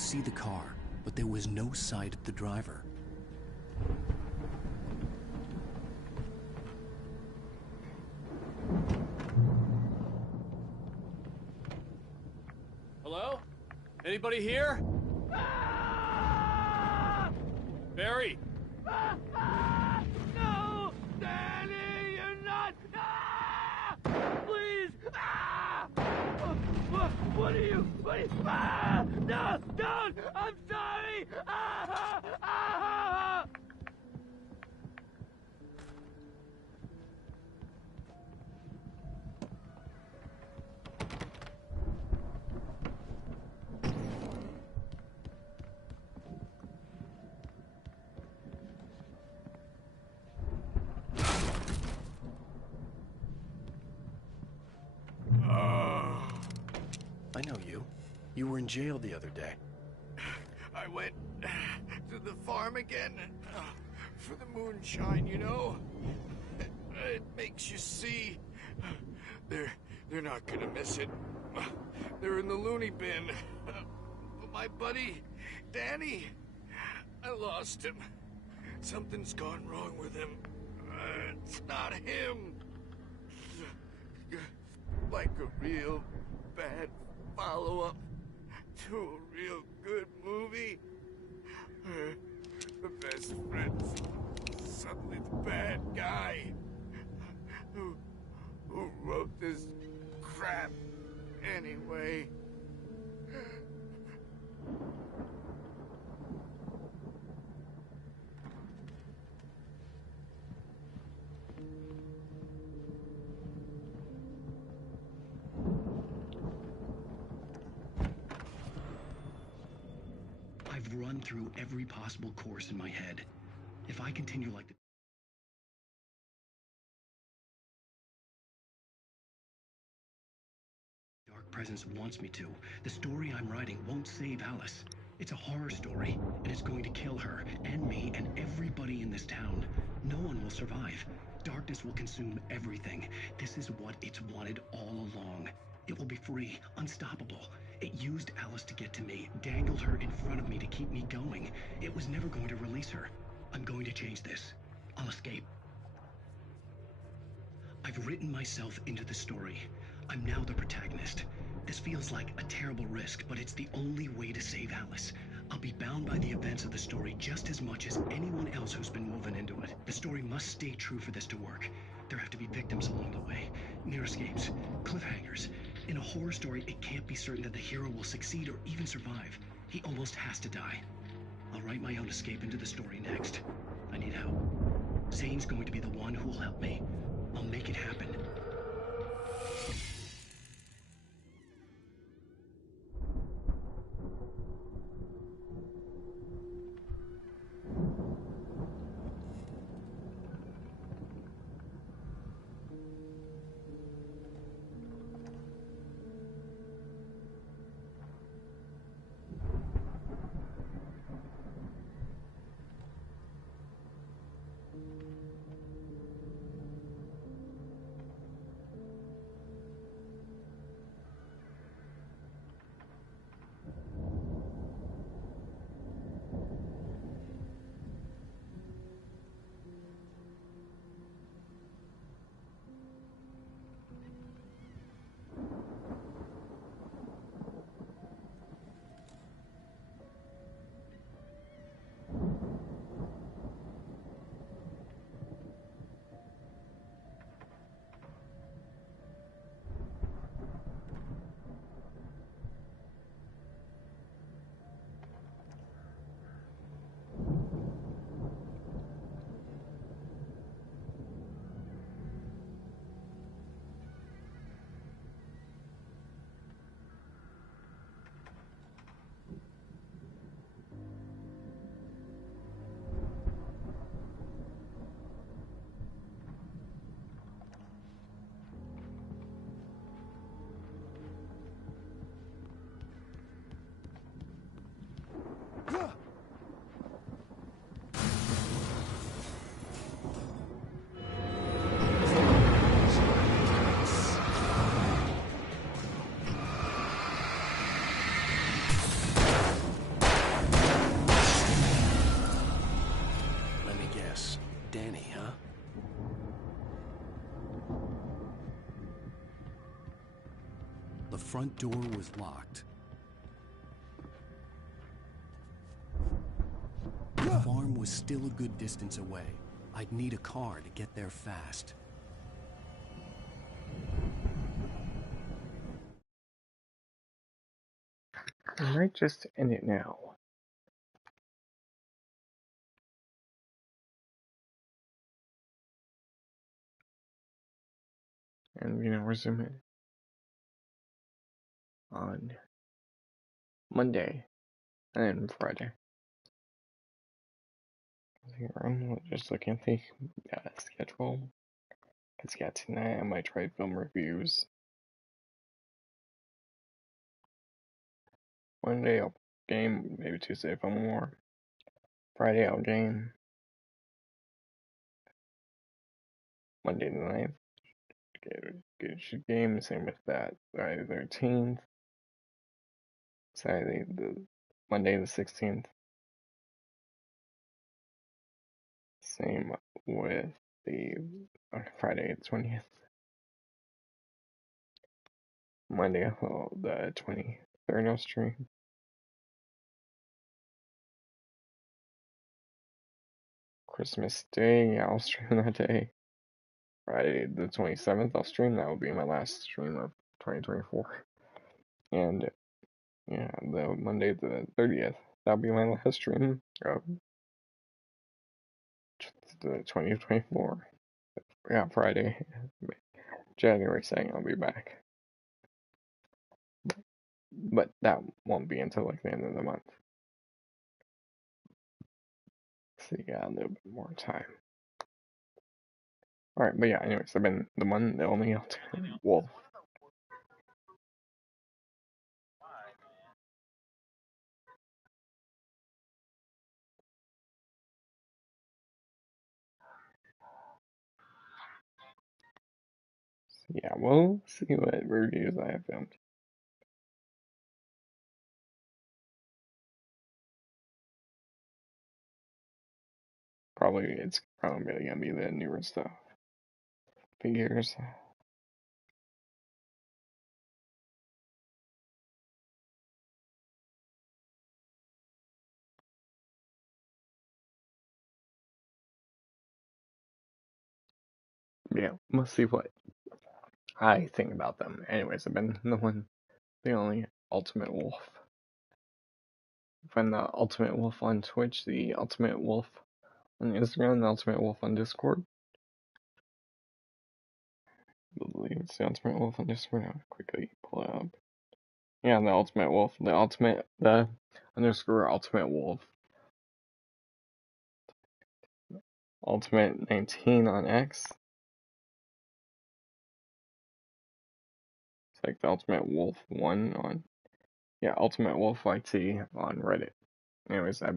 See the car, but there was no sight of the driver. Anybody here? Barry! No! Danny, you're not! Please! What are you? No! Don't! I'm sorry! I know you. You were in jail the other day. I went to the farm again for the moonshine, you know? It makes you see. They're not gonna miss it. They're in the loony bin. My buddy, Danny, I lost him. Something's gone wrong with him. It's not him. Like a real bad follow-up to a real good movie. The best friend's suddenly the bad guy. Who wrote this crap anyway? I've run through every possible course in my head. If I continue like the Dark Presence wants me to, the story I'm writing won't save Alice. It's a horror story, and it's going to kill her, and me, and everybody in this town. No one will survive. Darkness will consume everything. This is what it's wanted all along. It will be free, unstoppable. It used Alice to get to me, dangled her in front of me to keep me going. It was never going to release her. I'm going to change this. I'll escape. I've written myself into the story. I'm now the protagonist. This feels like a terrible risk, but it's the only way to save Alice. I'll be bound by the events of the story just as much as anyone else who's been woven into it. The story must stay true for this to work. There have to be victims along the way, near escapes, cliffhangers. In a horror story, it can't be certain that the hero will succeed or even survive. He almost has to die. I'll write my own escape into the story next. I need help. Zane's going to be the one who will help me. I'll make it happen. Danny, huh? The front door was locked. was still a good distance away. I'd need a car to get there fast. I might just end it now. And, resume it on Monday and Friday. I'm just looking at the schedule. Because, tonight I might try film reviews. Monday I'll game, maybe Tuesday if I'm more. Friday I'll game. Monday the 9th. Good game, same with that. Friday the 13th. Monday the 16th. Same with the Friday the 20th. Monday the 23rd I'll stream. Christmas Day, I'll stream that day. Friday the 27th I'll stream. That will be my last stream of 2024. And the Monday the 30th, that'll be my last stream of the 2024. Yeah, Friday, January 2nd, I'll be back. But that won't be until like the end of the month. So you got a little bit more time. Alright, but yeah, anyways, I've been the one, the only alternate wolf. So yeah, we'll see what reviews I have filmed. It's probably gonna be the newer stuff. Figures. Yeah, we'll see what I think about them. Anyways, I've been the only Ultimate Wolf. Find the Ultimate Wolf on Twitch, the Ultimate Wolf on Instagram, the Ultimate Wolf on Discord. I believe it's the Ultimate Wolf on Discord. I'll quickly pull it up. Yeah, the Ultimate Wolf. The underscore Ultimate Wolf. Ultimate 19 on X. It's like the Ultimate Wolf 1 on. Yeah, Ultimate Wolf YT on Reddit. Anyways, I've been